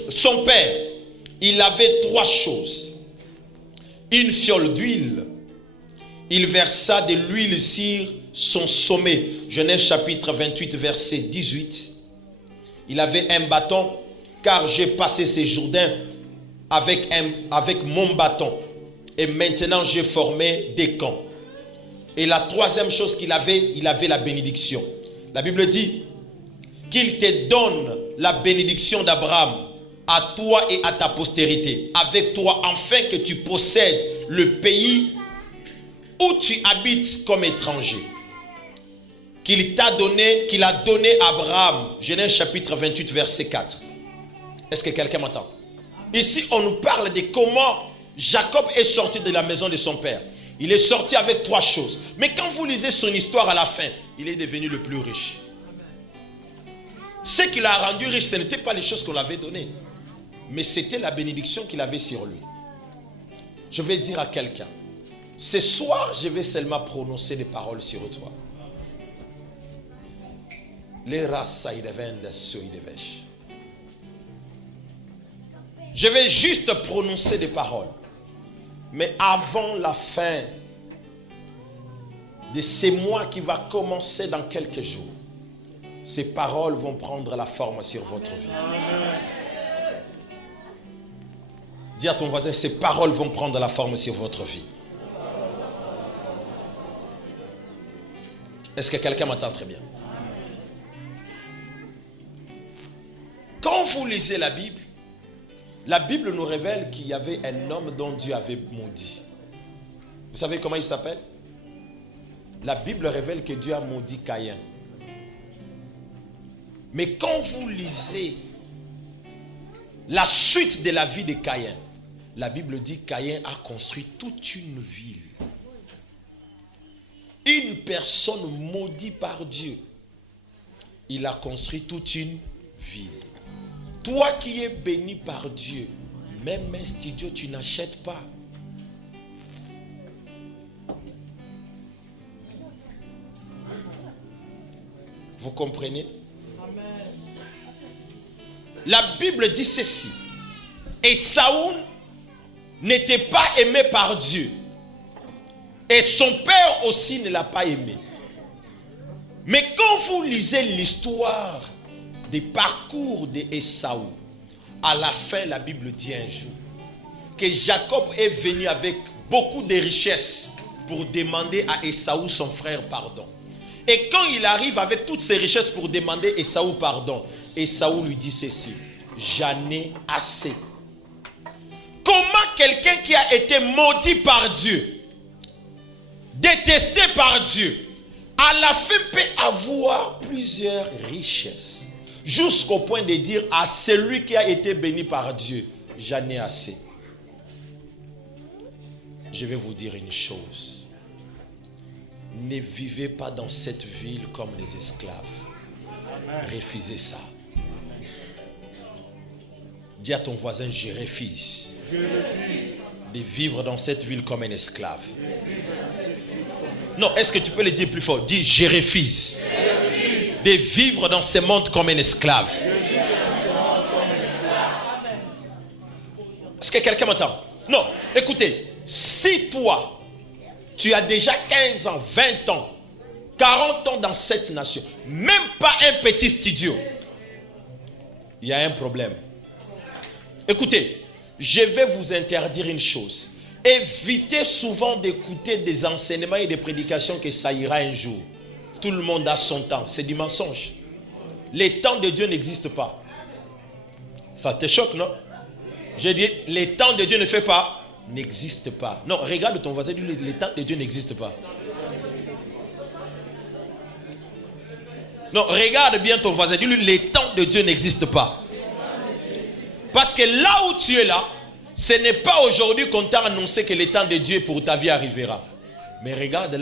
son père, il avait trois choses. Une fiole d'huile. Il versa de l'huile sur son sommet. Genèse chapitre 28, verset 18. Il avait un bâton, car j'ai passé ces Jourdains avec mon bâton. Et maintenant j'ai formé des camps. Et la troisième chose qu'il avait, il avait la bénédiction. La Bible dit qu'il te donne la bénédiction d'Abraham à toi et à ta postérité, avec toi, afin que tu possèdes le pays où tu habites comme étranger. Qu'il a donné à Abraham. Genèse chapitre 28, verset 4. Est-ce que quelqu'un m'entend? Ici, on nous parle de comment Jacob est sorti de la maison de son père. Il est sorti avec trois choses. Mais quand vous lisez son histoire à la fin, il est devenu le plus riche. Ce qui l'a rendu riche, ce n'était pas les choses qu'on l'avait données, mais c'était la bénédiction qu'il avait sur lui. Je vais dire à quelqu'un, ce soir, je vais seulement prononcer des paroles sur toi. Je vais juste prononcer des paroles. Mais avant la fin de ces mois qui va commencer dans quelques jours, ces paroles vont prendre la forme sur votre vie. Dis à ton voisin, ces paroles vont prendre la forme sur votre vie. Est-ce que quelqu'un m'entend très bien? Quand vous lisez la Bible nous révèle qu'il y avait un homme dont Dieu avait maudit. Vous savez comment il s'appelle? La Bible révèle que Dieu a maudit Caïn. Mais quand vous lisez la suite de la vie de Caïn, la Bible dit que Caïn a construit toute une ville. Une personne maudite par Dieu. Il a construit toute une ville. Toi qui es béni par Dieu, même un studio, tu n'achètes pas. Vous comprenez? La Bible dit ceci. Et Saoul n'était pas aimé par Dieu. Et son père aussi ne l'a pas aimé. Mais quand vous lisez l'histoire des parcours d'Esaü, à la fin, la Bible dit un jour que Jacob est venu avec beaucoup de richesses pour demander à Ésaü, son frère, pardon. Et quand il arrive avec toutes ses richesses pour demander à Ésaü pardon, Ésaü lui dit ceci: j'en ai assez. Comment quelqu'un qui a été maudit par Dieu, détesté par Dieu, à la fin peut avoir plusieurs richesses, jusqu'au point de dire à celui qui a été béni par Dieu, j'en ai assez. Je vais vous dire une chose. Ne vivez pas dans cette ville comme les esclaves. Refusez ça. Dis à ton voisin, je refuse de vivre dans cette ville comme un esclave. Non, est-ce que tu peux le dire plus fort? Dis, je refuse de vivre dans ce monde comme un esclave. Est-ce que quelqu'un m'entend? Non, écoutez, si toi, tu as déjà 15 ans, 20 ans, 40 ans dans cette nation, même pas un petit studio, il y a un problème. Écoutez, je vais vous interdire une chose. Évitez souvent d'écouter des enseignements et des prédications que ça ira un jour. Tout le monde a son temps. C'est du mensonge. Les temps de Dieu n'existent pas. Ça te choque, non? Je dis, les temps de Dieu ne fait pas, n'existe pas. Non, regarde ton voisin, dis-lui, les temps de Dieu n'existent pas. Non, regarde bien ton voisin, dis-lui, les temps de Dieu n'existent pas. Parce que là où tu es là, ce n'est pas aujourd'hui qu'on t'a annoncé que le temps de Dieu pour ta vie arrivera. Mais regarde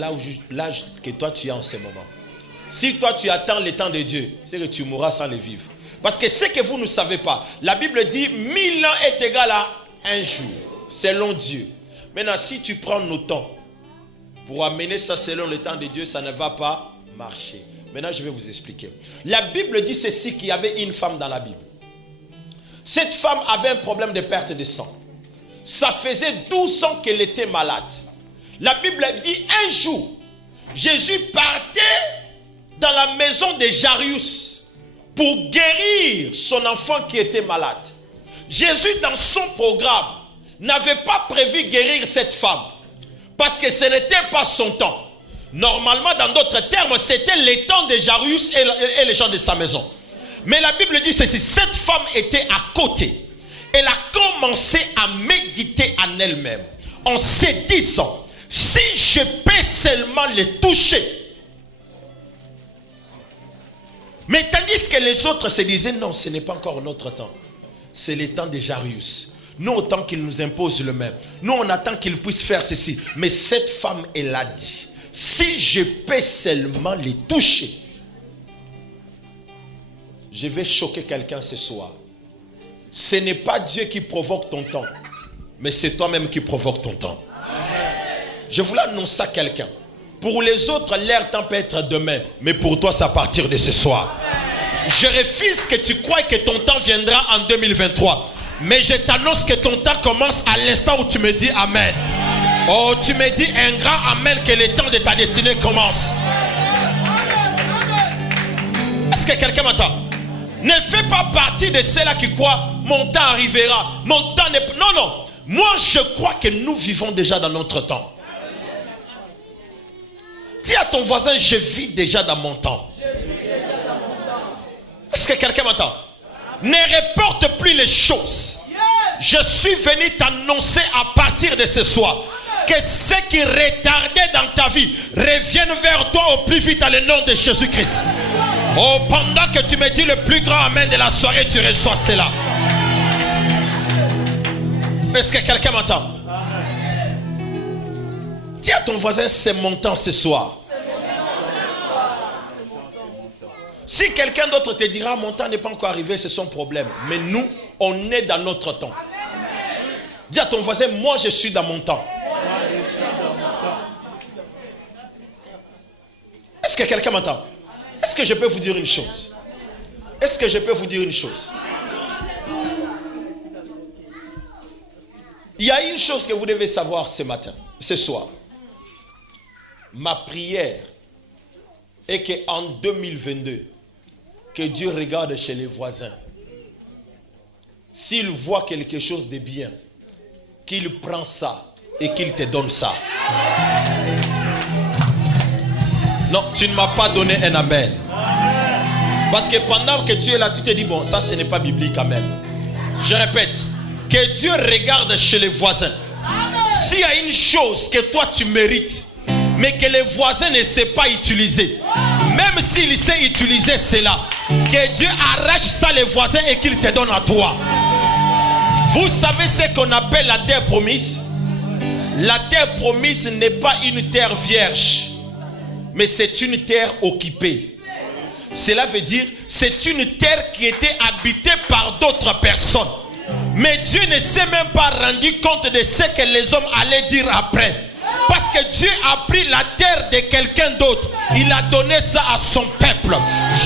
l'âge que toi tu as en ce moment. Si toi tu attends le temps de Dieu, c'est que tu mourras sans le vivre. Parce que ce que vous ne savez pas, la Bible dit 1000 ans est égal à un jour, selon Dieu. Maintenant, si tu prends nos temps pour amener ça selon le temps de Dieu, ça ne va pas marcher. Maintenant, je vais vous expliquer. La Bible dit ceci, qu'il y avait une femme dans la Bible. Cette femme avait un problème de perte de sang. Ça faisait 12 ans qu'elle était malade. La Bible dit un jour, Jésus partait dans la maison de Jairus pour guérir son enfant qui était malade. Jésus, dans son programme, n'avait pas prévu guérir cette femme parce que ce n'était pas son temps. Normalement, dans d'autres termes, c'était le temps de Jairus et les gens de sa maison. Mais la Bible dit ceci, cette femme était à côté. Elle a commencé à méditer en elle-même en se disant, si je peux seulement les toucher. Mais tandis que les autres se disaient, non, ce n'est pas encore notre temps. C'est le temps de Jairus. Nous, autant qu'il nous impose le même. Nous, on attend qu'il puisse faire ceci. Mais cette femme, elle a dit, si je peux seulement les toucher. Je vais choquer quelqu'un ce soir. Ce n'est pas Dieu qui provoque ton temps, mais c'est toi-même qui provoque ton temps. Je voulais annoncer à quelqu'un. Pour les autres, leur temps peut être demain, mais pour toi, c'est à partir de ce soir. Je refuse que tu crois que ton temps viendra en 2023. Mais je t'annonce que ton temps commence à l'instant où tu me dis Amen. Oh, tu me dis un grand Amen, que le temps de ta destinée commence. Est-ce que quelqu'un m'entend? Ne fais pas partie de ceux-là qui croient mon temps arrivera. Mon temps n'est pas... Non, non. Moi, je crois que nous vivons déjà dans notre temps. Dis à ton voisin, je vis déjà dans mon temps. Est-ce que quelqu'un m'entend? Ne reporte plus les choses. Je suis venu t'annoncer à partir de ce soir que ce qui retardait dans ta vie revienne vers toi au plus vite dans le nom de Jésus-Christ. Oh, pendant que tu me dis le plus grand amen de la soirée, tu reçois cela. Est-ce que quelqu'un m'entend? Dis à ton voisin, c'est mon temps ce soir. Si quelqu'un d'autre te dira, mon temps n'est pas encore arrivé, c'est son problème. Mais nous, on est dans notre temps. Dis à ton voisin, moi je suis dans mon temps. Est-ce que quelqu'un m'entend? Est-ce que je peux vous dire une chose? Est-ce que je peux vous dire une chose? Il y a une chose que vous devez savoir ce matin, ce soir. Ma prière est qu'en 2022, que Dieu regarde chez les voisins. S'il voit quelque chose de bien, qu'il prend ça et qu'il te donne ça. Non, tu ne m'as pas donné un amen. Parce que pendant que tu es là, tu te dis, bon, ça ce n'est pas biblique quand même. Je répète, que Dieu regarde chez les voisins. S'il y a une chose que toi tu mérites, mais que les voisins ne savent pas utiliser, même s'il sait utiliser cela, que Dieu arrache ça les voisins et qu'il te donne à toi. Vous savez ce qu'on appelle la terre promise? La terre promise n'est pas une terre vierge, mais c'est une terre occupée. Cela veut dire c'est une terre qui était habitée par d'autres personnes. Mais Dieu ne s'est même pas rendu compte de ce que les hommes allaient dire après. Parce que Dieu a pris la terre de quelqu'un d'autre. Il a donné ça à son peuple.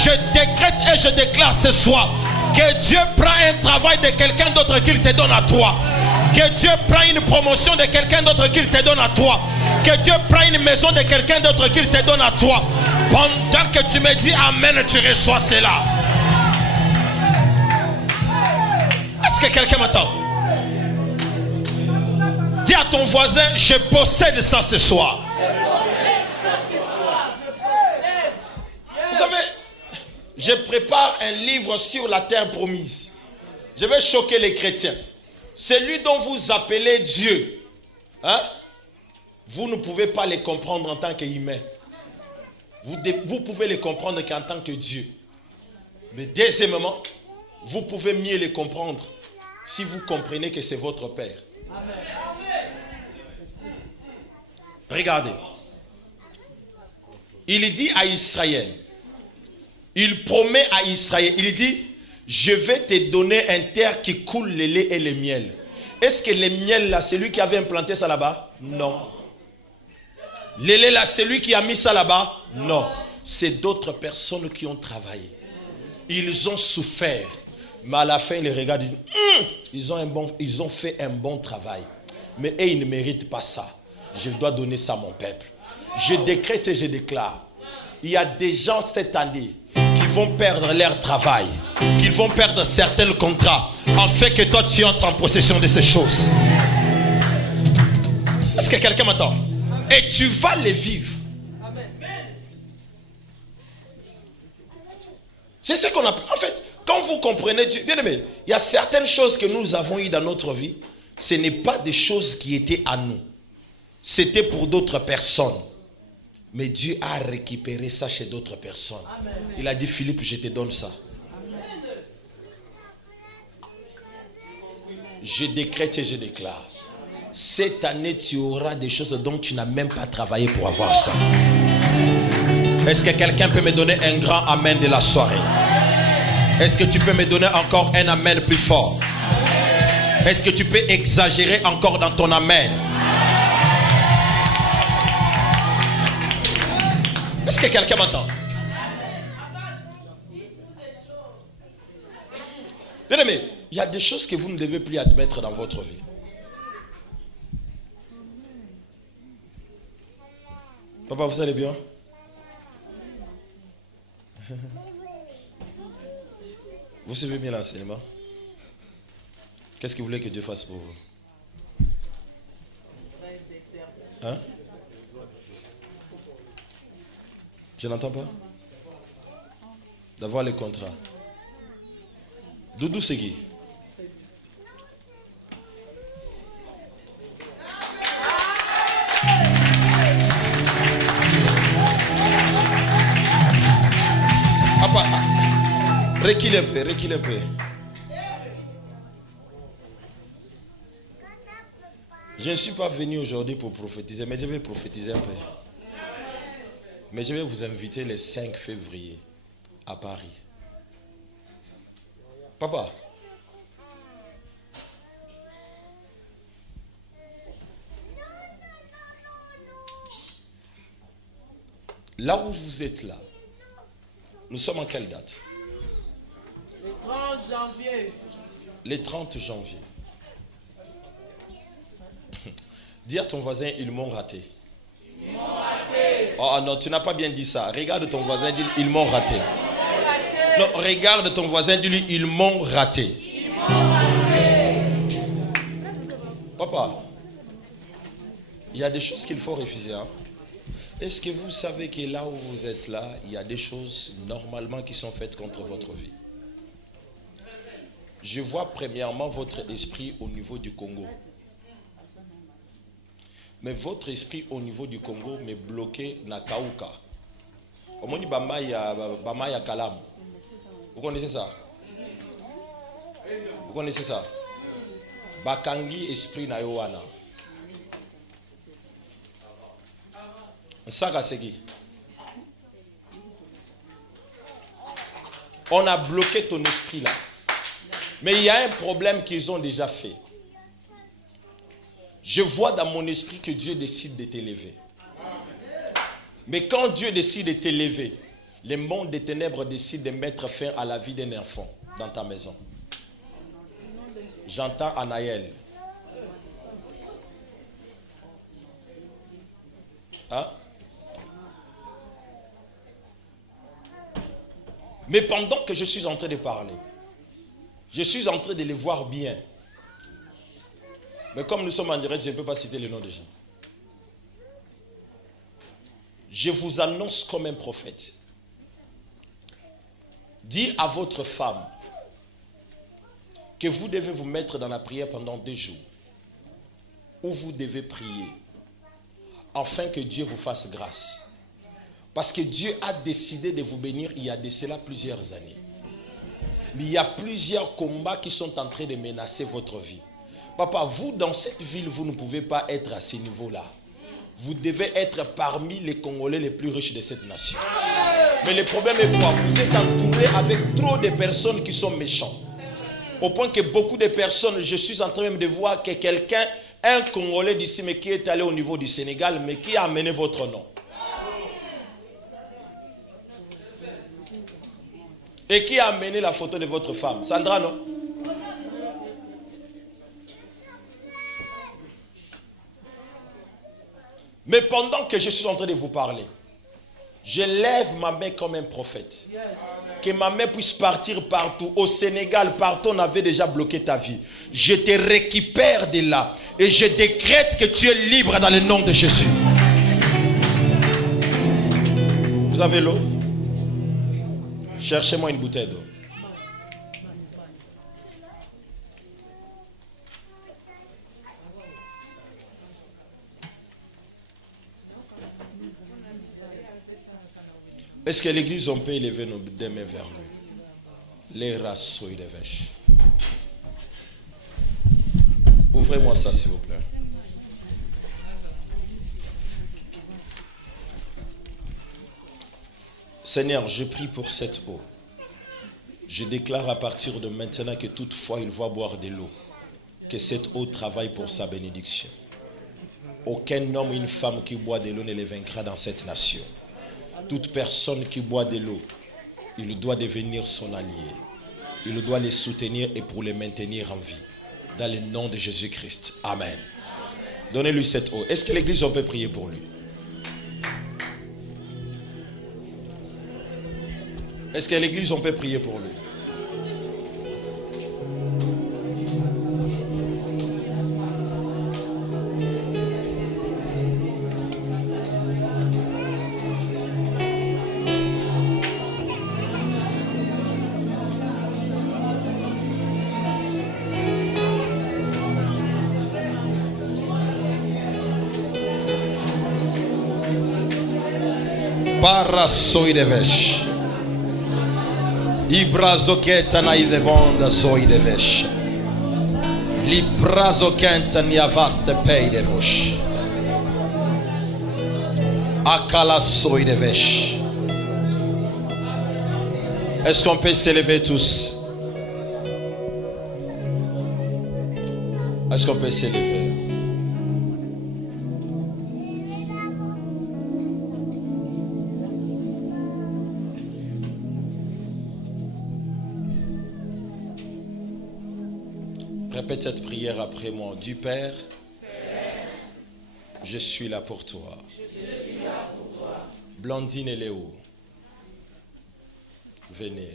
Je décrète et je déclare ce soir que Dieu prend un travail de quelqu'un d'autre qu'il te donne à toi. Que Dieu prend une promotion de quelqu'un d'autre qu'il te donne à toi. Que Dieu prend une maison de quelqu'un d'autre qu'il te donne à toi. Pendant que tu me dis amen, tu reçois cela. Est-ce que quelqu'un m'entend? Dis à ton voisin, je possède ça ce soir. Vous savez, je prépare un livre sur la terre promise. Je vais choquer les chrétiens. Celui dont vous appelez Dieu, hein? Vous ne pouvez pas les comprendre en tant qu'humain. Vous pouvez les comprendre qu'en tant que Dieu. Mais deuxièmement, vous pouvez mieux les comprendre si vous comprenez que c'est votre Père. Amen. Regardez. Il dit à Israël, il promet à Israël, il dit, je vais te donner un terre qui coule le lait et le miel. Est-ce que le miel là, c'est lui qui avait implanté ça là-bas? Non. Le lait là, c'est lui qui a mis ça là-bas? Non. C'est d'autres personnes qui ont travaillé. Ils ont souffert. Mais à la fin, ils regardent, ils ont fait un bon travail. Mais eux, ils ne méritent pas ça. Je dois donner ça à mon peuple. Je décrète et je déclare. Il y a des gens cette année qui vont perdre leur travail, qui vont perdre certains contrats, en fait que toi tu entres en possession de ces choses. Est-ce que quelqu'un m'entend? Et tu vas les vivre. C'est ce qu'on appelle. En fait, quand vous comprenez, bien aimé, il y a certaines choses que nous avons eues dans notre vie. Ce n'est pas des choses qui étaient à nous. C'était pour d'autres personnes. Mais Dieu a récupéré ça chez d'autres personnes. Amen. Il a dit, Philippe, je te donne ça. Amen. Je décrète et je déclare. Cette année, tu auras des choses dont tu n'as même pas travaillé pour avoir ça. Est-ce que quelqu'un peut me donner un grand amen de la soirée? Est-ce que tu peux me donner encore un amen plus fort? Est-ce que tu peux exagérer encore dans ton amen? Est-ce que quelqu'un m'entend? Bien aimé, il y a des choses que vous ne devez plus admettre dans votre vie. Papa, vous allez bien? Vous suivez bien l'enseignement? Qu'est-ce que vous voulez que Dieu fasse pour vous? Hein? Je n'entends pas. D'avoir les contrats. Doudou, c'est qui? Recule un peu, recule un peu. Je ne suis pas venu aujourd'hui pour prophétiser, mais je vais prophétiser un peu. Mais je vais vous inviter le 5 février à Paris. Papa. Là où vous êtes là, nous sommes en quelle date? Le 30 janvier. Le 30 janvier. Dis à ton voisin, ils m'ont raté. Ils m'ont raté. Oh non, tu n'as pas bien dit ça. Regarde ton voisin, dis ils m'ont raté. Non, regarde ton voisin, dis-lui, ils m'ont raté. Ils m'ont raté. Papa, il y a des choses qu'il faut refuser. Hein? Est-ce que vous savez que là où vous êtes là, il y a des choses normalement qui sont faites contre votre vie? Je vois premièrement votre esprit au niveau du Congo. Mais votre esprit au niveau du Congo m'est bloqué na Kauka. Omoni Bamaya Kalam. Vous connaissez ça? Vous connaissez ça? Bakangi esprit na Yowana. On a bloqué ton esprit là. Mais il y a un problème qu'ils ont déjà fait. Je vois dans mon esprit que Dieu décide de t'élever. Mais quand Dieu décide de t'élever, le monde des ténèbres décide de mettre fin à la vie d'un enfant dans ta maison. J'entends Anaël. Hein? Mais pendant que je suis en train de parler, je suis en train de les voir bien. Mais comme nous sommes en direct, je ne peux pas citer le nom des gens. Je vous annonce comme un prophète. Dis à votre femme que vous devez vous mettre dans la prière pendant 2 jours, où vous devez prier, afin que Dieu vous fasse grâce. Parce que Dieu a décidé de vous bénir il y a de cela plusieurs années. Mais il y a plusieurs combats qui sont en train de menacer votre vie. Papa, vous dans cette ville, vous ne pouvez pas être à ce niveau-là. Vous devez être parmi les Congolais les plus riches de cette nation. Mais le problème est quoi? Vous êtes entouré avec trop de personnes qui sont méchantes. Au point que beaucoup de personnes, je suis en train même de voir que quelqu'un, un Congolais d'ici, mais qui est allé au niveau du Sénégal, mais qui a amené votre nom. Et qui a amené la photo de votre femme? Sandra, non? Mais pendant que je suis en train de vous parler, je lève ma main comme un prophète. Que ma main puisse partir partout. Au Sénégal, partout, on avait déjà bloqué ta vie. Je te récupère de là. Et je décrète que tu es libre dans le nom de Jésus. Vous avez l'eau? Cherchez-moi une bouteille d'eau. Est-ce que l'église, on peut élever nos deux mains vers lui? Les rassos et les vaches. Ouvrez-moi ça, s'il vous plaît. Seigneur, je prie pour cette eau. Je déclare à partir de maintenant que toutefois il va boire de l'eau, que cette eau travaille pour sa bénédiction. Aucun homme ou une femme qui boit de l'eau ne les vaincra dans cette nation. Toute personne qui boit de l'eau, il doit devenir son allié. Il doit les soutenir et pour les maintenir en vie. Dans le nom de Jésus-Christ. Amen. Donnez-lui cette eau. Est-ce que l'église, on peut prier pour lui? Est-ce que l'église, on peut prier pour lui? Parasoidevesh. Ibrazoketa na ilevonda soidevesh. Librazokenta ni avaste peidevosh. Akala soidevesh. Est-ce qu'on peut s'élever tous? Est-ce qu'on peut s'élever? Répète cette prière après moi. Du Père, je suis là pour toi. Blandine et Léo, venez.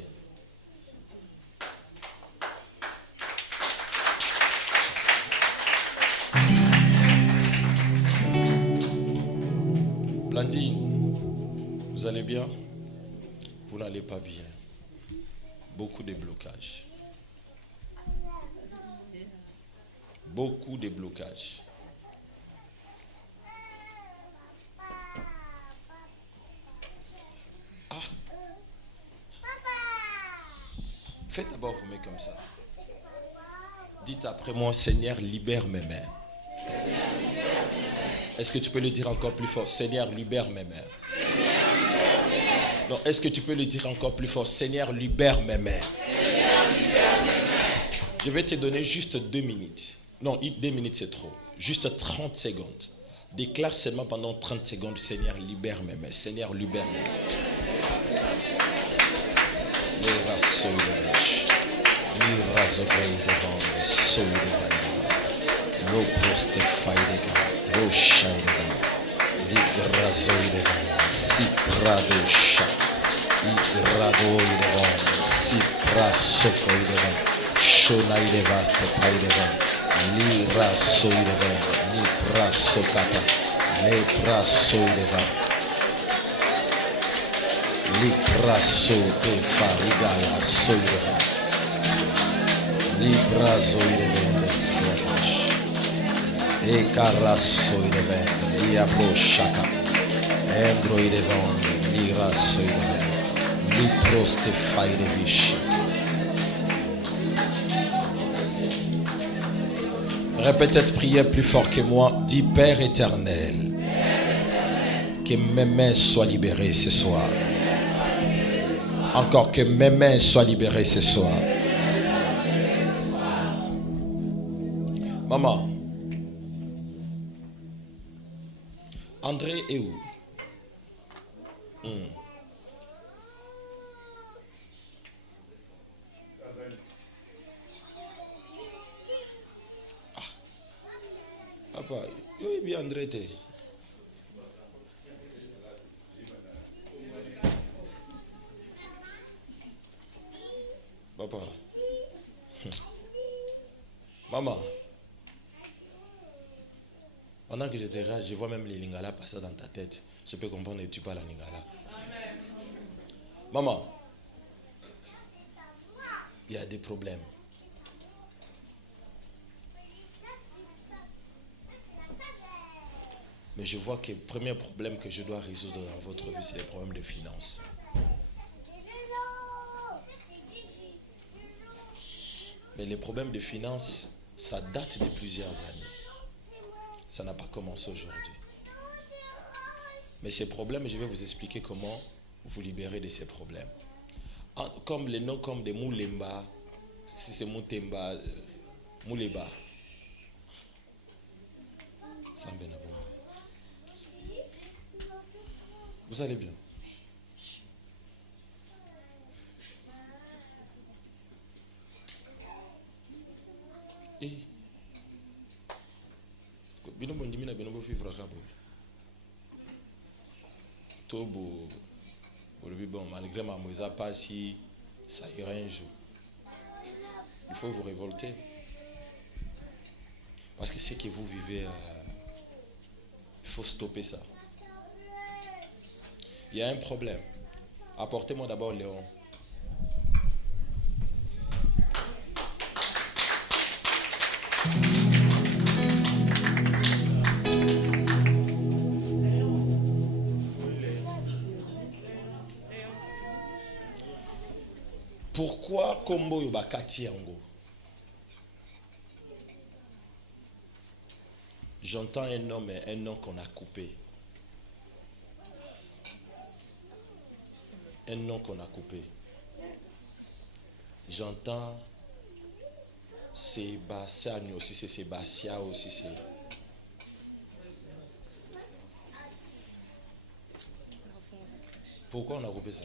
Nadine, vous allez bien? Vous n'allez pas bien. Beaucoup de blocages. Beaucoup de blocages. Ah. Faites d'abord vos mains comme ça. Dites après moi, Seigneur, libère mes mains. Est-ce que tu peux le dire encore plus fort? Seigneur, libère mes mains. Non, est-ce que tu peux le dire encore plus fort? Seigneur, libère mes mains. Je vais te donner juste 2 minutes. Non, 2 minutes c'est trop. Juste 30 secondes. Déclare seulement pendant 30 secondes, Seigneur, libère mes mains. Seigneur, libère mes mains. Répète cette prière plus fort que moi. Dis Père éternel, que mes mains soient libérées ce soir. Encore que mes mains soient libérées ce soir. Maman, André est où? Papa, oui, bien André t'es. Papa. Maman. Pendant que j'étais là, je vois même les lingala passer dans ta tête. Je peux comprendre que tu parles en lingala. Maman. Il y a des problèmes. Mais je vois que le premier problème que je dois résoudre dans votre vie, c'est les problèmes de finances. Mais les problèmes de finances, ça date de plusieurs années. Ça n'a pas commencé aujourd'hui. Mais ces problèmes, je vais vous expliquer comment vous libérer de ces problèmes. Comme les noms comme des Moulemba, si c'est Moutemba, Mouleba. Vous allez bien? Et malgré ma moïsa pas si ça ira un jour. Il faut vous révolter. Parce que ce que vous vivez, il faut stopper ça. Il y a un problème. Apportez-moi d'abord Léon. Pourquoi Kombo Yobakati Yango? J'entends un nom qu'on a coupé. Un nom qu'on a coupé. J'entends Sébastien aussi, c'est Sébastien aussi, c'est. Pourquoi on a coupé ça?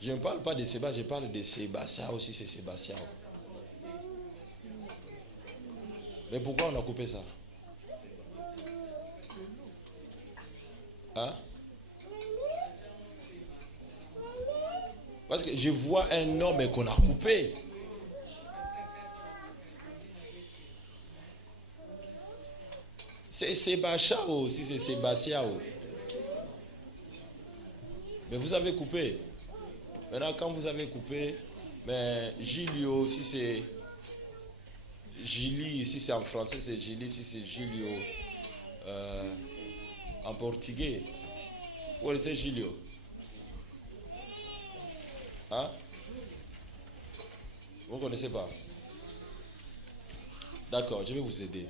Je ne parle pas de Sébastien, je parle de Sébastien aussi, c'est Sébastien. Mais pourquoi on a coupé ça? Hein? Parce que je vois un nom mais qu'on a coupé. C'est Sébastien ou si c'est Sébastien ou. Mais vous avez coupé. Maintenant, quand vous avez coupé, mais Gilio, si c'est Gili, si c'est en français, c'est Gili, si c'est Gilio. En portugais. Où est-ce Gilio? Hein? Vous ne connaissez pas? D'accord, je vais vous aider.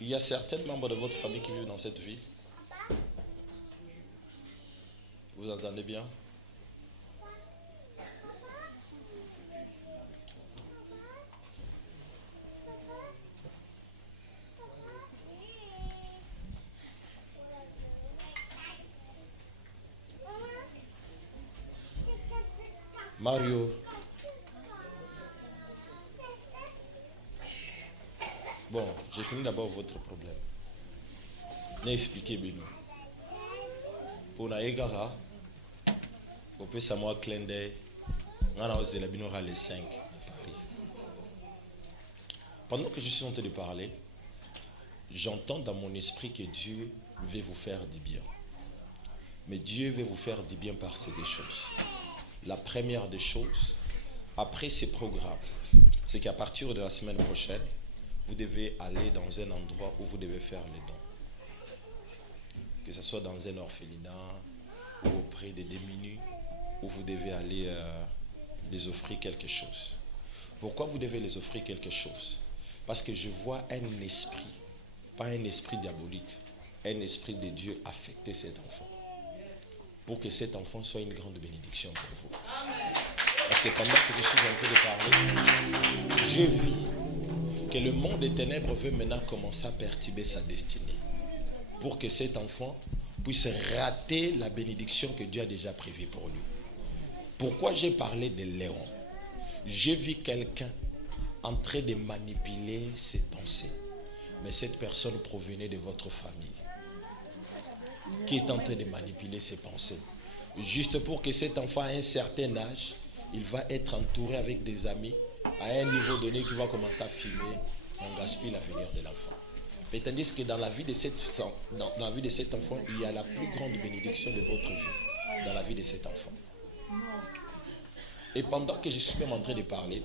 Il y a certains membres de votre famille qui vivent dans cette ville. Vous entendez bien? Mario. Bon, j'ai fini d'abord votre problème. N'expliquez Beno. Pour Naïgara, vous pouvez savoir clin d'œil. On a osé la Binora les 5 à Paris. Pendant que je suis en train de parler, j'entends dans mon esprit que Dieu veut vous faire du bien. Mais Dieu veut vous faire du bien par ces deux choses. La première des choses, après ces programmes, c'est qu'à partir de la semaine prochaine, vous devez aller dans un endroit où vous devez faire les dons. Que ce soit dans un orphelinat ou auprès des démunis, où vous devez aller les offrir quelque chose. Pourquoi vous devez les offrir quelque chose? Parce que je vois un esprit, pas un esprit diabolique, un esprit de Dieu affecter cet enfant. Pour que cet enfant soit une grande bénédiction pour vous. Parce que pendant que je suis en train de parler, je vis que le monde des ténèbres veut maintenant commencer à perturber sa destinée. Pour que cet enfant puisse rater la bénédiction que Dieu a déjà prévue pour lui. Pourquoi j'ai parlé de Léon? J'ai vu quelqu'un en train de manipuler ses pensées. Mais cette personne provenait de votre famille, qui est en train de manipuler ses pensées. Juste pour que cet enfant à un certain âge, il va être entouré avec des amis à un niveau donné qui va commencer à filmer, on gaspille l'avenir de l'enfant. Mais tandis que dans la vie de cet enfant, il y a la plus grande bénédiction de votre vie, dans la vie de cet enfant. Et pendant que je suis même en train de parler,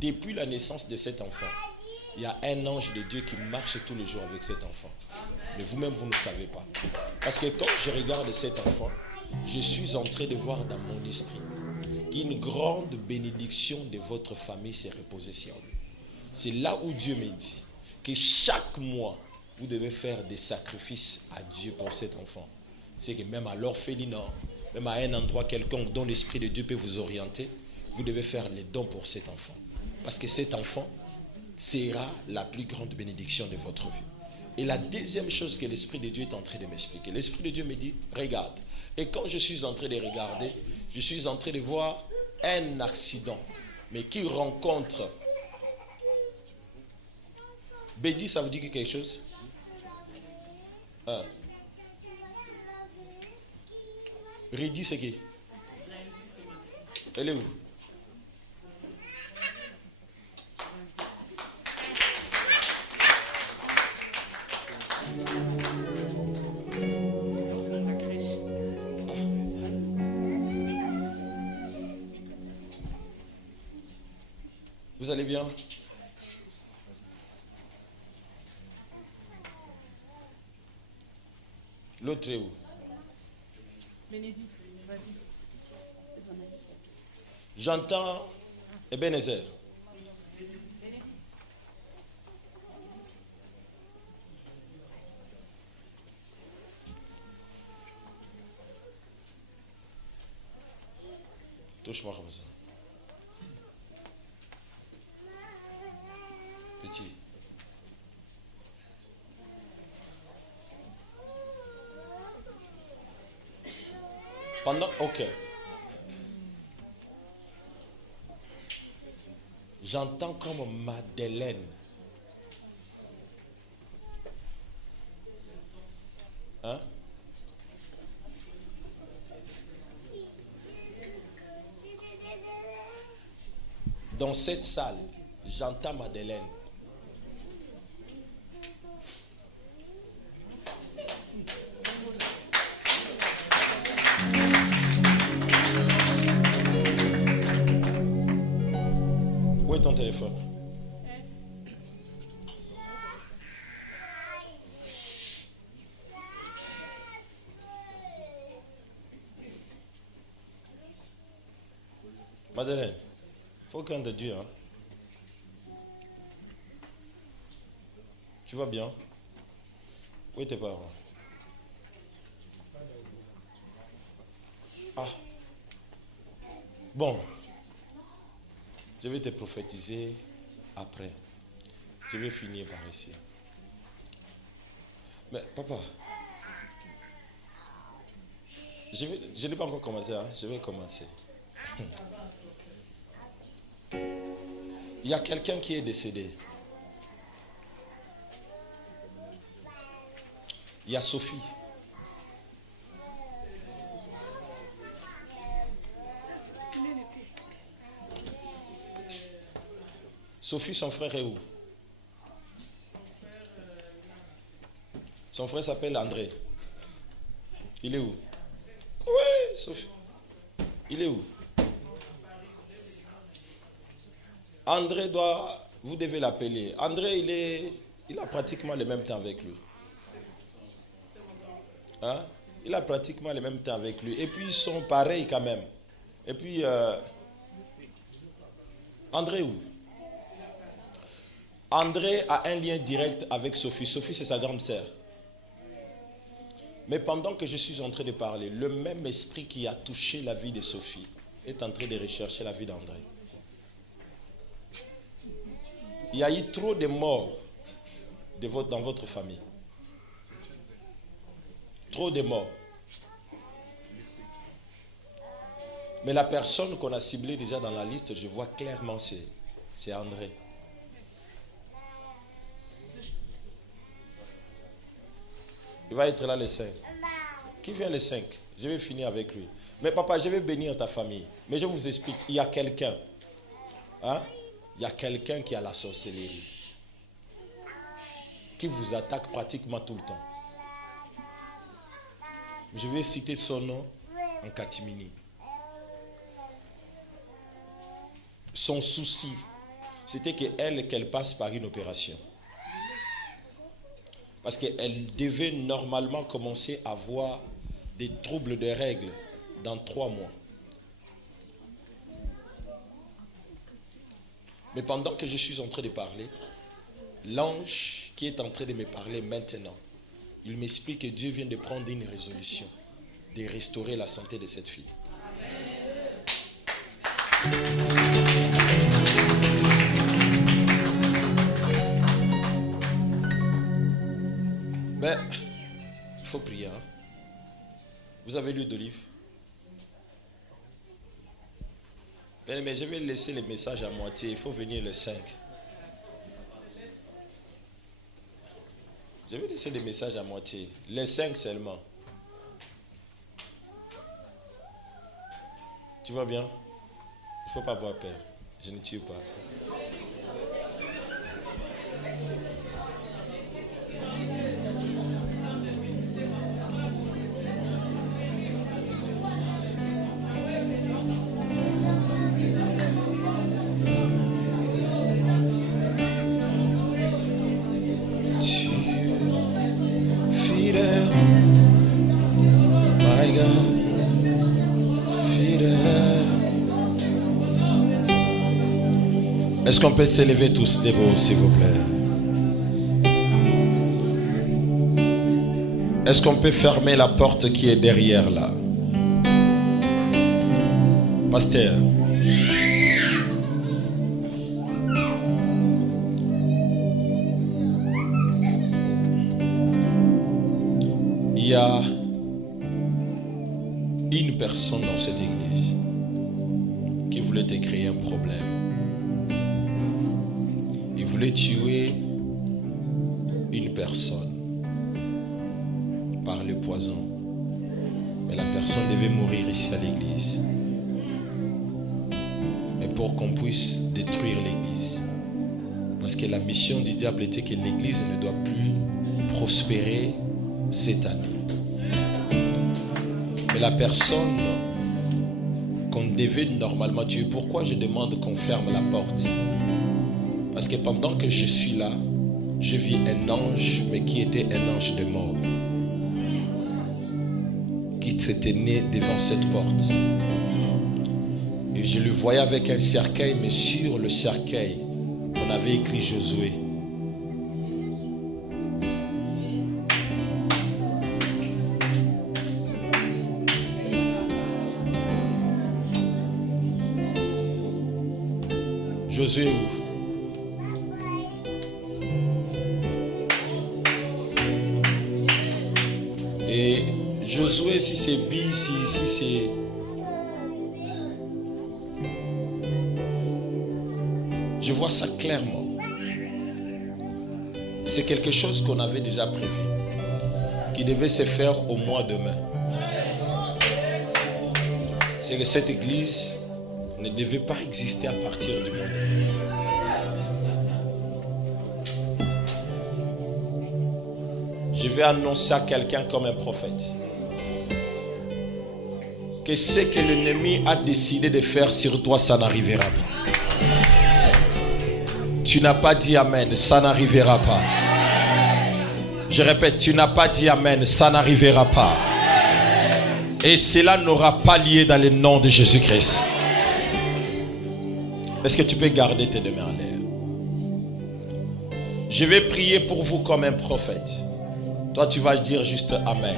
depuis la naissance de cet enfant, il y a un ange de Dieu qui marche tous les jours avec cet enfant. Mais vous-même, vous ne savez pas. Parce que quand je regarde cet enfant, je suis en train de voir dans mon esprit qu'une grande bénédiction de votre famille s'est reposée sur lui. C'est là où Dieu me dit que chaque mois, vous devez faire des sacrifices à Dieu pour cet enfant. C'est que même à l'orphelinat, même à un endroit quelconque dont l'Esprit de Dieu peut vous orienter, vous devez faire les dons pour cet enfant. Parce que cet enfant sera la plus grande bénédiction de votre vie. Et la deuxième chose que l'Esprit de Dieu est en train de m'expliquer, l'Esprit de Dieu me dit, regarde. Et quand je suis en train de regarder, je suis en train de voir un accident, mais qui rencontre. Bédi, ça vous dit quelque chose? Ridi, c'est qui? Elle est où? Vous allez bien? L'autre est où? Bénédicte, vas-y. J'entends Ebenezer. Touche-moi comme ça. Petit. Pendant, ok. J'entends comme Madeleine. Hein? Dans cette salle, j'entends Madeleine. Où est ton téléphone? Madeleine, faut craindre Dieu. Hein? Tu vas bien? Où est tes parents? Ah. Bon. Je vais te prophétiser après. Je vais finir par ici. Mais papa, je n'ai pas encore commencé. Hein? Je vais commencer. Il y a quelqu'un qui est décédé. Il y a Sophie. Sophie, son frère est où? Son frère s'appelle André. Il est où? Oui, Sophie. Il est où? André vous devez l'appeler. André, il a pratiquement le même temps avec lui. Hein? Il a pratiquement le même temps avec lui. Et puis ils sont pareils quand même. Et puis, André où? André a un lien direct avec Sophie. Sophie, c'est sa grande sœur. Mais pendant que je suis en train de parler, le même esprit qui a touché la vie de Sophie est en train de rechercher la vie d'André. Il y a eu trop de morts dans votre famille. Trop de morts. Mais la personne qu'on a ciblée déjà dans la liste, je vois clairement, c'est André. Il va être là le 5. Qui vient le 5? Je vais finir avec lui. Mais papa, je vais bénir ta famille. Mais je vous explique, il y a quelqu'un. Hein? Il y a quelqu'un qui a la sorcellerie. Qui vous attaque pratiquement tout le temps. Je vais citer son nom en catimini. Son souci, c'était qu'elle passe par une opération. Parce qu'elle devait normalement commencer à avoir des troubles de règles dans 3 mois. Mais pendant que je suis en train de parler, l'ange qui est en train de me parler maintenant, il m'explique que Dieu vient de prendre une résolution, de restaurer la santé de cette fille. Mais il faut prier. Hein? Vous avez l'huile d'olive? Mais je vais laisser les messages à moitié. Il faut venir le 5. Je vais laisser les messages à moitié. Les 5 seulement. Tu vois bien? Il ne faut pas avoir peur. Je ne tue pas. Est-ce qu'on peut s'élever tous debout, s'il vous plaît? Est-ce qu'on peut fermer la porte qui est derrière là? Pasteur. Il y a une personne dans cette église qui voulait te créer un problème. Il voulait tuer une personne par le poison. Mais la personne devait mourir ici à l'église. Mais pour qu'on puisse détruire l'église. Parce que la mission du diable était que l'église ne doit plus prospérer cette année. Mais la personne qu'on devait normalement tuer. Pourquoi je demande qu'on ferme la porte? Parce que pendant que je suis là, je vis un ange, mais qui était un ange de mort, qui se tenait devant cette porte. Et je le voyais avec un cercueil, mais sur le cercueil, on avait écrit Josué. Josué où? Et Josué, si c'est B, si c'est... Je vois ça clairement. C'est quelque chose qu'on avait déjà prévu, qui devait se faire au mois de mai. C'est que cette église ne devait pas exister à partir du mois de mai. Je vais annoncer à quelqu'un comme un prophète que ce que l'ennemi a décidé de faire sur toi, ça n'arrivera pas. Tu n'as pas dit amen, ça n'arrivera pas. Je répète, tu n'as pas dit amen, ça n'arrivera pas. Et cela n'aura pas lieu dans le nom de Jésus-Christ. Est-ce que tu peux garder tes deux mains en l'air? Je vais prier pour vous comme un prophète. Toi, tu vas dire juste amen.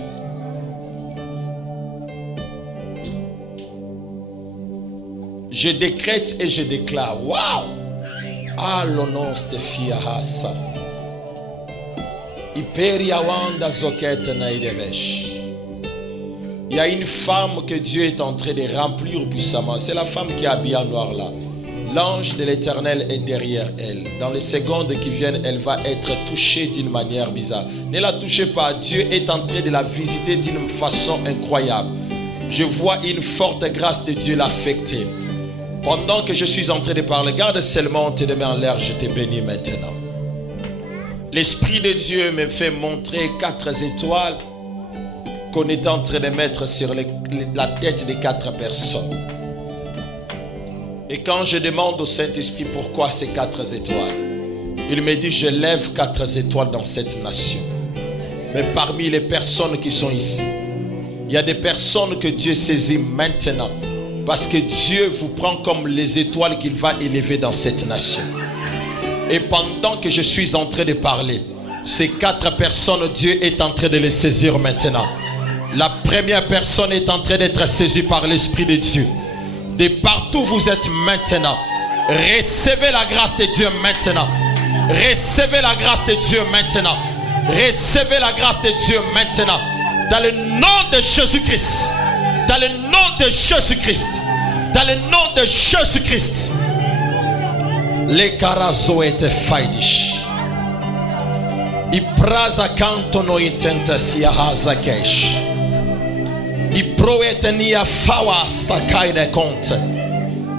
Je décrète et je déclare. Waouh! Ah, l'honneur de Fia Hassa. Iperia Wanda Zoket Naidevesh. Il y a une femme que Dieu est en train de remplir puissamment. C'est la femme qui est habillée en noir là. L'ange de l'Éternel est derrière elle. Dans les secondes qui viennent, elle va être touchée d'une manière bizarre. Ne la touchez pas. Dieu est en train de la visiter d'une façon incroyable. Je vois une forte grâce de Dieu l'affecter. Pendant que je suis en train de parler, garde seulement tes deux mains en l'air, je te bénis maintenant. L'Esprit de Dieu me fait montrer 4 étoiles qu'on est en train de mettre sur la tête des 4 personnes. Et quand je demande au Saint-Esprit pourquoi ces 4 étoiles, il me dit je lève 4 étoiles dans cette nation. Mais parmi les personnes qui sont ici, il y a des personnes que Dieu saisit maintenant. Parce que Dieu vous prend comme les étoiles qu'il va élever dans cette nation. Et pendant que je suis en train de parler, ces 4 personnes, Dieu est en train de les saisir maintenant. La première personne est en train d'être saisie par l'Esprit de Dieu. De partout où vous êtes maintenant, recevez la grâce de Dieu maintenant. Recevez la grâce de Dieu maintenant. Recevez la grâce de Dieu maintenant. Dans le nom de Jésus-Christ. Dans le nom de Jésus-Christ. Dans le nom de Jésus-Christ. Les carazo étaient faidish. Ipraza kanto no intenta siya hazakesh. Iproetenia fawa sakai de compte.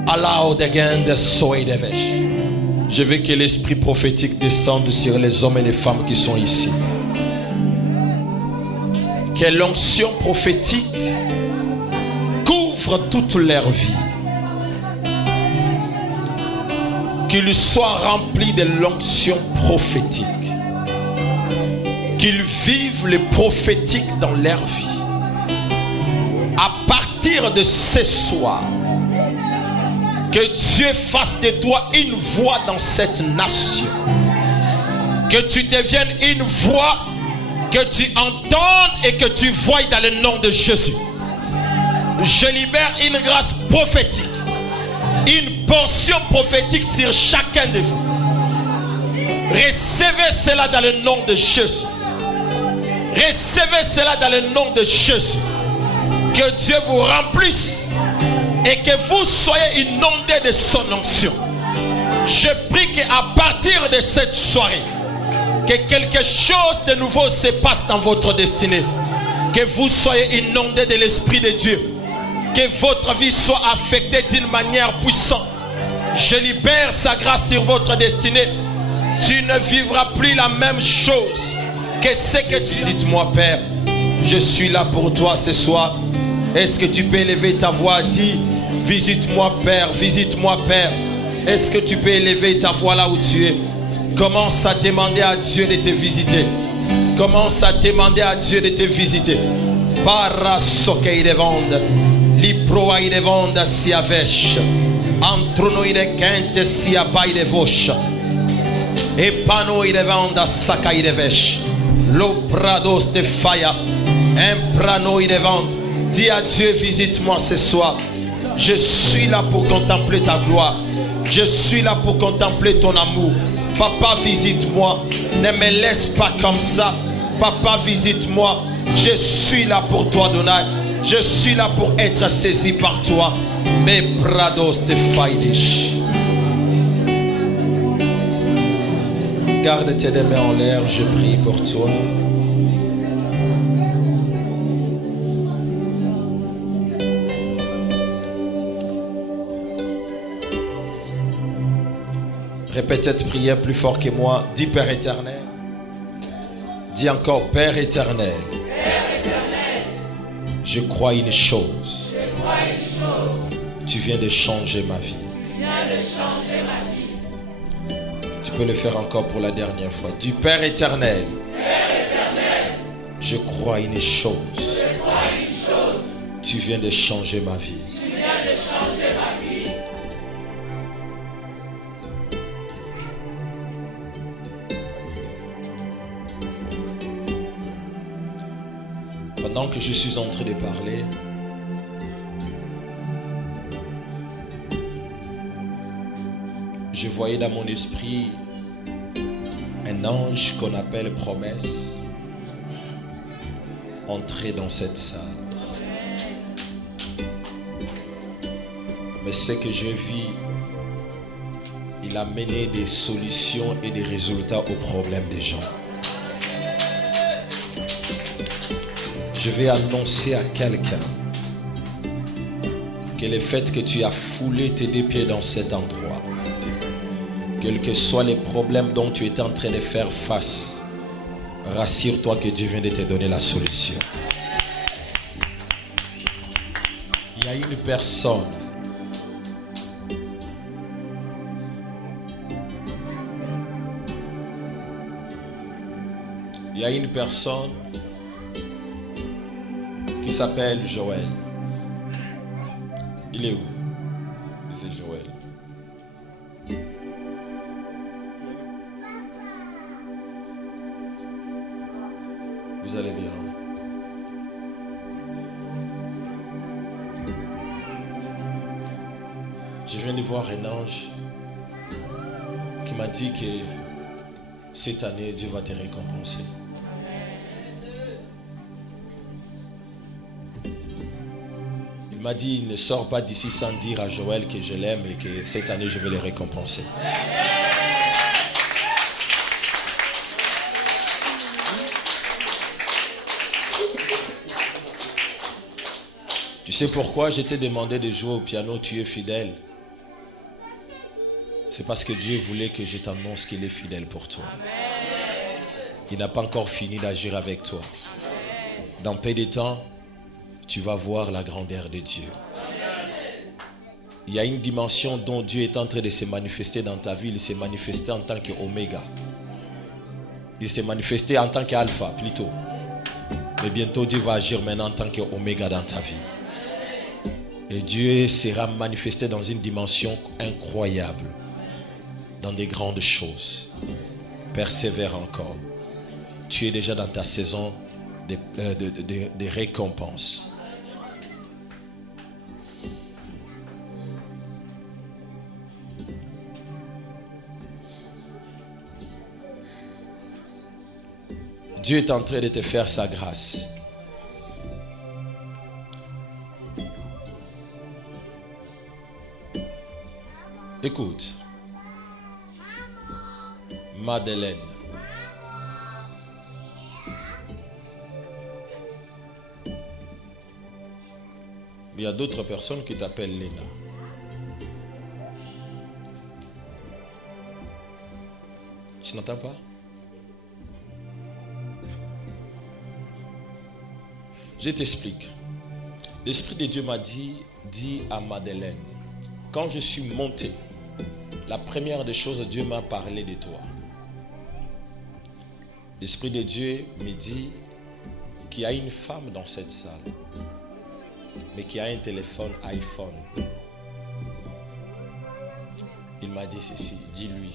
Alao de gende soy de vesh. Je veux que l'esprit prophétique descende sur les hommes et les femmes qui sont ici. Que l'onction prophétique couvre toute leur vie. Qu'ils soient remplis de l'onction prophétique. Qu'ils vivent le prophétique dans leur vie. À partir de ce soir, que Dieu fasse de toi une voix dans cette nation. Que tu deviennes une voix, que tu entendes et que tu voies dans le nom de Jésus. Je libère une grâce prophétique, une portion prophétique sur chacun de vous. Recevez cela dans le nom de Jésus. Recevez cela dans le nom de Jésus. Que Dieu vous remplisse et que vous soyez inondés de son onction. Je prie qu'à partir de cette soirée, que quelque chose de nouveau se passe dans votre destinée. Que vous soyez inondés de l'Esprit de Dieu. Que votre vie soit affectée d'une manière puissante. Je libère sa grâce sur votre destinée. Tu ne vivras plus la même chose que ce que tu... Dites-moi, Père, je suis là pour toi ce soir. Est-ce que tu peux élever ta voix? Dis, Visite-moi, Père. Visite-moi, Père. Est-ce que tu peux élever ta voix là où tu es? Commence à demander à Dieu de te visiter. Commence à demander à Dieu de te visiter. Para soke ide vende. Liproa ide vonda si avesh. Antrono ide kente si abai de vosh. E pano ide vanda saka ide vesh. Lo prados de faya. Un prano ide vende. Dis à Dieu, visite-moi ce soir. Je suis là pour contempler ta gloire. Je suis là pour contempler ton amour. Papa, visite-moi. Ne me laisse pas comme ça. Papa, visite-moi. Je suis là pour toi, Donai. Je suis là pour être saisi par toi. Mais prados te faidish. Garde tes deux mains en l'air, je prie pour toi. Répète cette prière plus fort que moi. Dis Père éternel. Dis encore Père éternel. Je crois une chose. Tu viens de changer ma vie. Tu peux le faire encore pour la dernière fois. Dis Père éternel. Je crois une chose. Tu viens de changer ma vie. Pendant que je suis en train de parler, je voyais dans mon esprit un ange qu'on appelle promesse entrer dans cette salle. Mais ce que je vis, il a mené des solutions et des résultats aux problèmes des gens. Je vais annoncer à quelqu'un que le fait que tu as foulé tes deux pieds dans cet endroit, quels que soient les problèmes dont tu es en train de faire face, rassure-toi que Dieu vient de te donner la solution. Il y a une personne qui s'appelle Joël. Il est où? C'est Joël. Vous allez bien? Je viens de voir un ange qui m'a dit que cette année, Dieu va te récompenser. Il m'a dit, ne sors pas d'ici sans dire à Joël que je l'aime et que cette année, je vais le récompenser. Tu sais pourquoi je t'ai demandé de jouer au piano, tu es fidèle? C'est parce que Dieu voulait que je t'annonce qu'il est fidèle pour toi. Il n'a pas encore fini d'agir avec toi. Dans peu de temps, tu vas voir la grandeur de Dieu. Il y a une dimension dont Dieu est en train de se manifester dans ta vie. Il s'est manifesté en tant qu'Oméga. Il s'est manifesté en tant qu'Alpha plutôt. Mais bientôt Dieu va agir maintenant en tant qu'Oméga dans ta vie. Et Dieu sera manifesté dans une dimension incroyable. Dans des grandes choses. Persévère encore. Tu es déjà dans ta saison de récompense. Dieu est en train de te faire sa grâce. Écoute. Madeleine. Il y a d'autres personnes qui t'appellent Léna. Tu n'entends pas? Je t'explique. L'Esprit de Dieu m'a dit Dis à Madeleine, quand je suis monté, la première des choses, Dieu m'a parlé de toi. L'Esprit de Dieu me dit qu'il y a une femme dans cette salle, mais qui a un téléphone iPhone. Il m'a dit ceci, dis-lui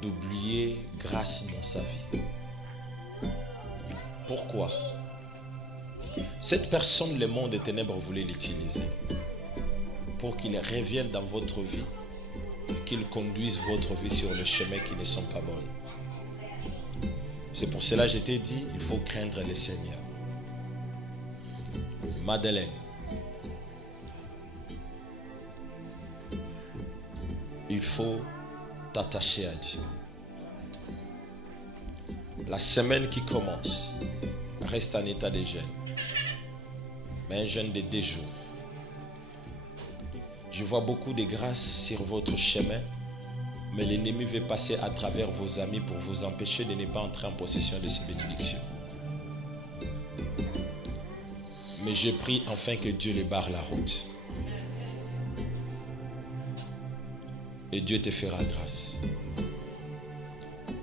d'oublier grâce dans sa vie. Pourquoi? Cette personne, le monde des ténèbres voulait l'utiliser pour qu'il revienne dans votre vie, qu'il conduise votre vie sur les chemins qui ne sont pas bons. C'est pour cela que je t'ai dit, il faut craindre le Seigneur. Madeleine, il faut t'attacher à Dieu. La semaine qui commence, reste en état de jeûne. Mais un jeûne de 2 jours. Je vois beaucoup de grâce sur votre chemin, mais l'ennemi veut passer à travers vos amis pour vous empêcher de ne pas entrer en possession de ces bénédictions. Mais je prie enfin que Dieu les barre la route. Et Dieu te fera grâce.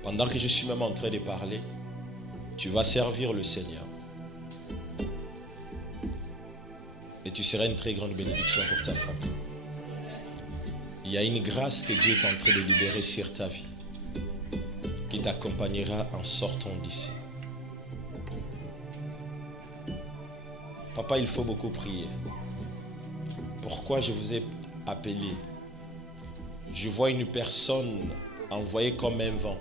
Pendant que je suis même en train de parler, tu vas servir le Seigneur. Et tu seras une très grande bénédiction pour ta famille. Il y a une grâce que Dieu est en train de libérer sur ta vie, qui t'accompagnera en sortant d'ici. Papa, il faut beaucoup prier. Pourquoi je vous ai appelé? Je vois une personne envoyée comme un vent.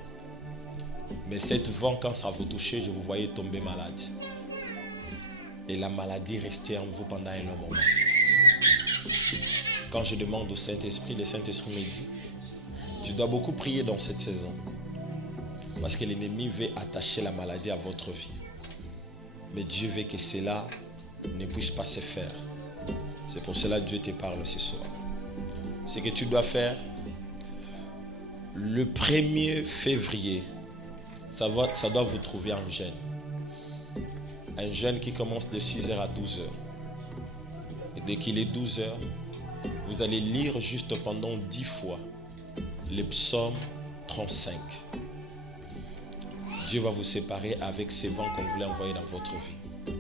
Mais cet vent, quand ça vous touchez, je vous voyais tomber malade. Et la maladie restait en vous pendant un long moment. Quand je demande au Saint-Esprit, le Saint-Esprit me dit, tu dois beaucoup prier dans cette saison. Parce que l'ennemi veut attacher la maladie à votre vie. Mais Dieu veut que cela ne puisse pas se faire. C'est pour cela que Dieu te parle ce soir. Ce que tu dois faire, le 1er février, ça doit vous trouver en jeûne. Un jeûne qui commence de 6h à 12h. Et dès qu'il est 12h, vous allez lire juste pendant 10 fois le psaume 35. Dieu va vous séparer avec ces vents qu'on voulait envoyer dans votre vie.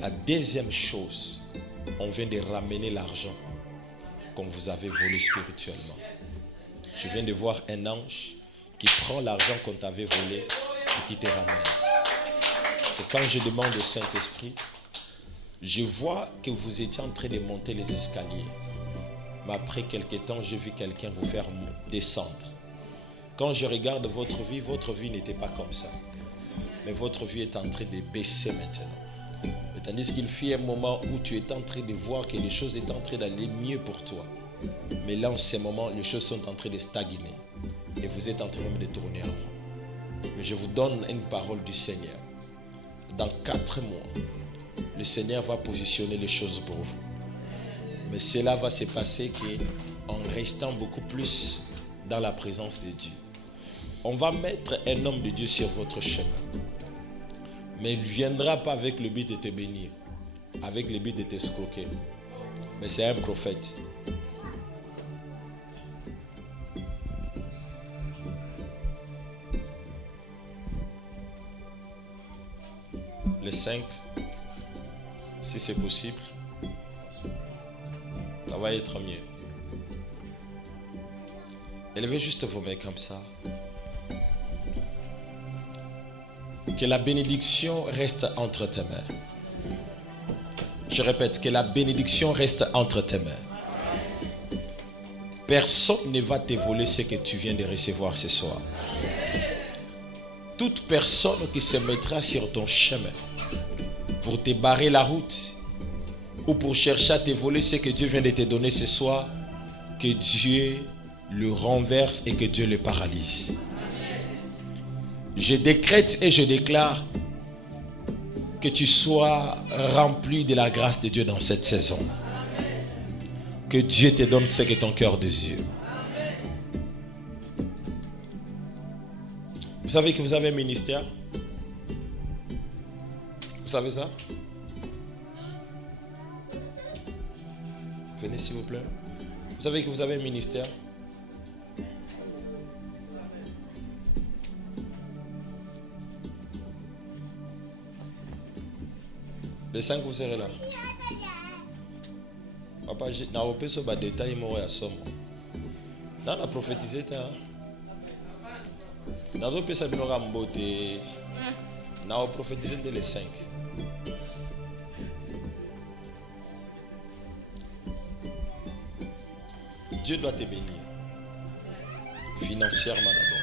La deuxième chose, on vient de ramener l'argent qu'on vous avait volé spirituellement. Je viens de voir un ange qui prend l'argent qu'on t'avait volé et qui te ramène. Et quand je demande au Saint-Esprit, je vois que vous étiez en train de monter les escaliers. Mais après quelques temps, j'ai vu quelqu'un vous faire descendre. Quand je regarde votre vie n'était pas comme ça. Mais votre vie est en train de baisser maintenant. Et tandis qu'il fit un moment où tu es en train de voir que les choses sont en train d'aller mieux pour toi. Mais là, en ce moment, les choses sont en train de stagner. Et vous êtes en train même de tourner en rond. Mais je vous donne une parole du Seigneur. Dans 4 mois, le Seigneur va positionner les choses pour vous. Mais cela va se passer en restant beaucoup plus dans la présence de Dieu. On va mettre un homme de Dieu sur votre chemin. Mais il ne viendra pas avec le but de te bénir, avec le but de t'escroquer. Mais c'est un prophète. Le 5, si c'est possible, ça va être mieux. Élevez juste vos mains comme ça. Que la bénédiction reste entre tes mains. Je répète, que la bénédiction reste entre tes mains. Personne ne va te voler ce que tu viens de recevoir ce soir. Toute personne qui se mettra sur ton chemin pour te barrer la route ou pour chercher à te voler ce que Dieu vient de te donner ce soir, que Dieu le renverse et que Dieu le paralyse. Je décrète et je déclare que tu sois rempli de la grâce de Dieu dans cette saison. Que Dieu te donne ce que ton cœur désire. Vous savez que vous avez un ministère? Vous savez ça? Venez s'il vous plaît. Vous savez que vous avez un ministère? Les 5 vous serez là. Papa, je n'ai pas ce détail, mais je suis là. On a prophétisé. Je n'ai pas prophétisé les 5. Dieu doit te bénir. Financièrement d'abord.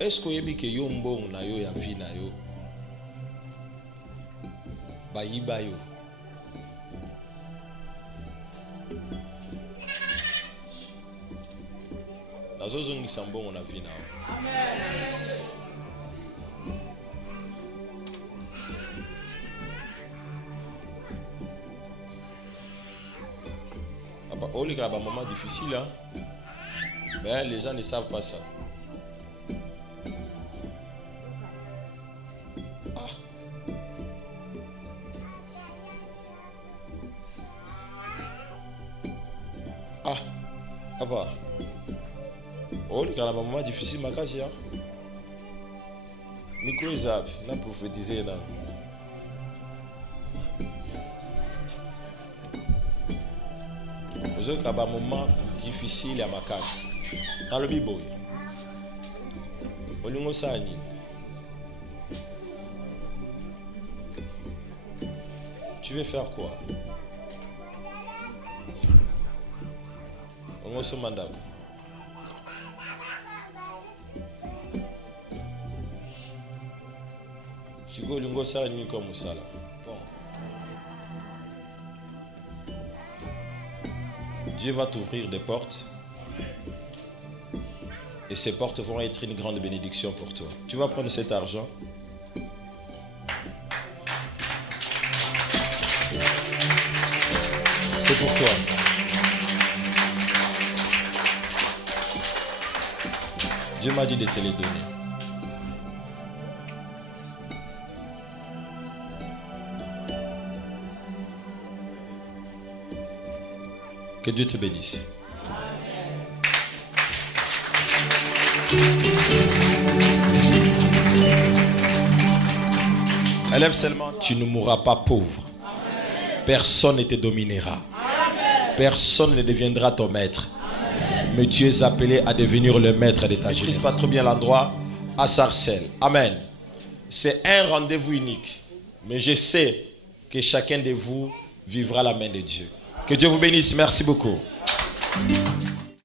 Est-ce que vous avez un bon na yo ya vie na yo? Bayiba yo. Nazo zongisa mbongo na vie na yo. Oh, les gars, un moment difficile, hein? Mais les gens ne savent pas ça. Papa. Oh, les gars, un moment difficile, ma case, hein? Micro Isaac, on a prophétisé là. Il y a un moment difficile à ma casse. Dans le Bible, tu veux faire quoi? On se mandat. Tu veux lingo ça ni comme ça là. Dieu va t'ouvrir des portes. Et ces portes vont être une grande bénédiction pour toi. Tu vas prendre cet argent. C'est pour toi. Dieu m'a dit de te les donner. Que Dieu te bénisse. Élève seulement, tu ne mourras pas pauvre. Personne ne te dominera. Personne ne deviendra ton maître. Mais tu es appelé à devenir le maître de ta vie. Je ne maîtrise pas trop bien l'endroit à Sarcelles. Amen. C'est un rendez-vous unique. Mais je sais que chacun de vous vivra la main de Dieu. Que Dieu vous bénisse. Merci beaucoup.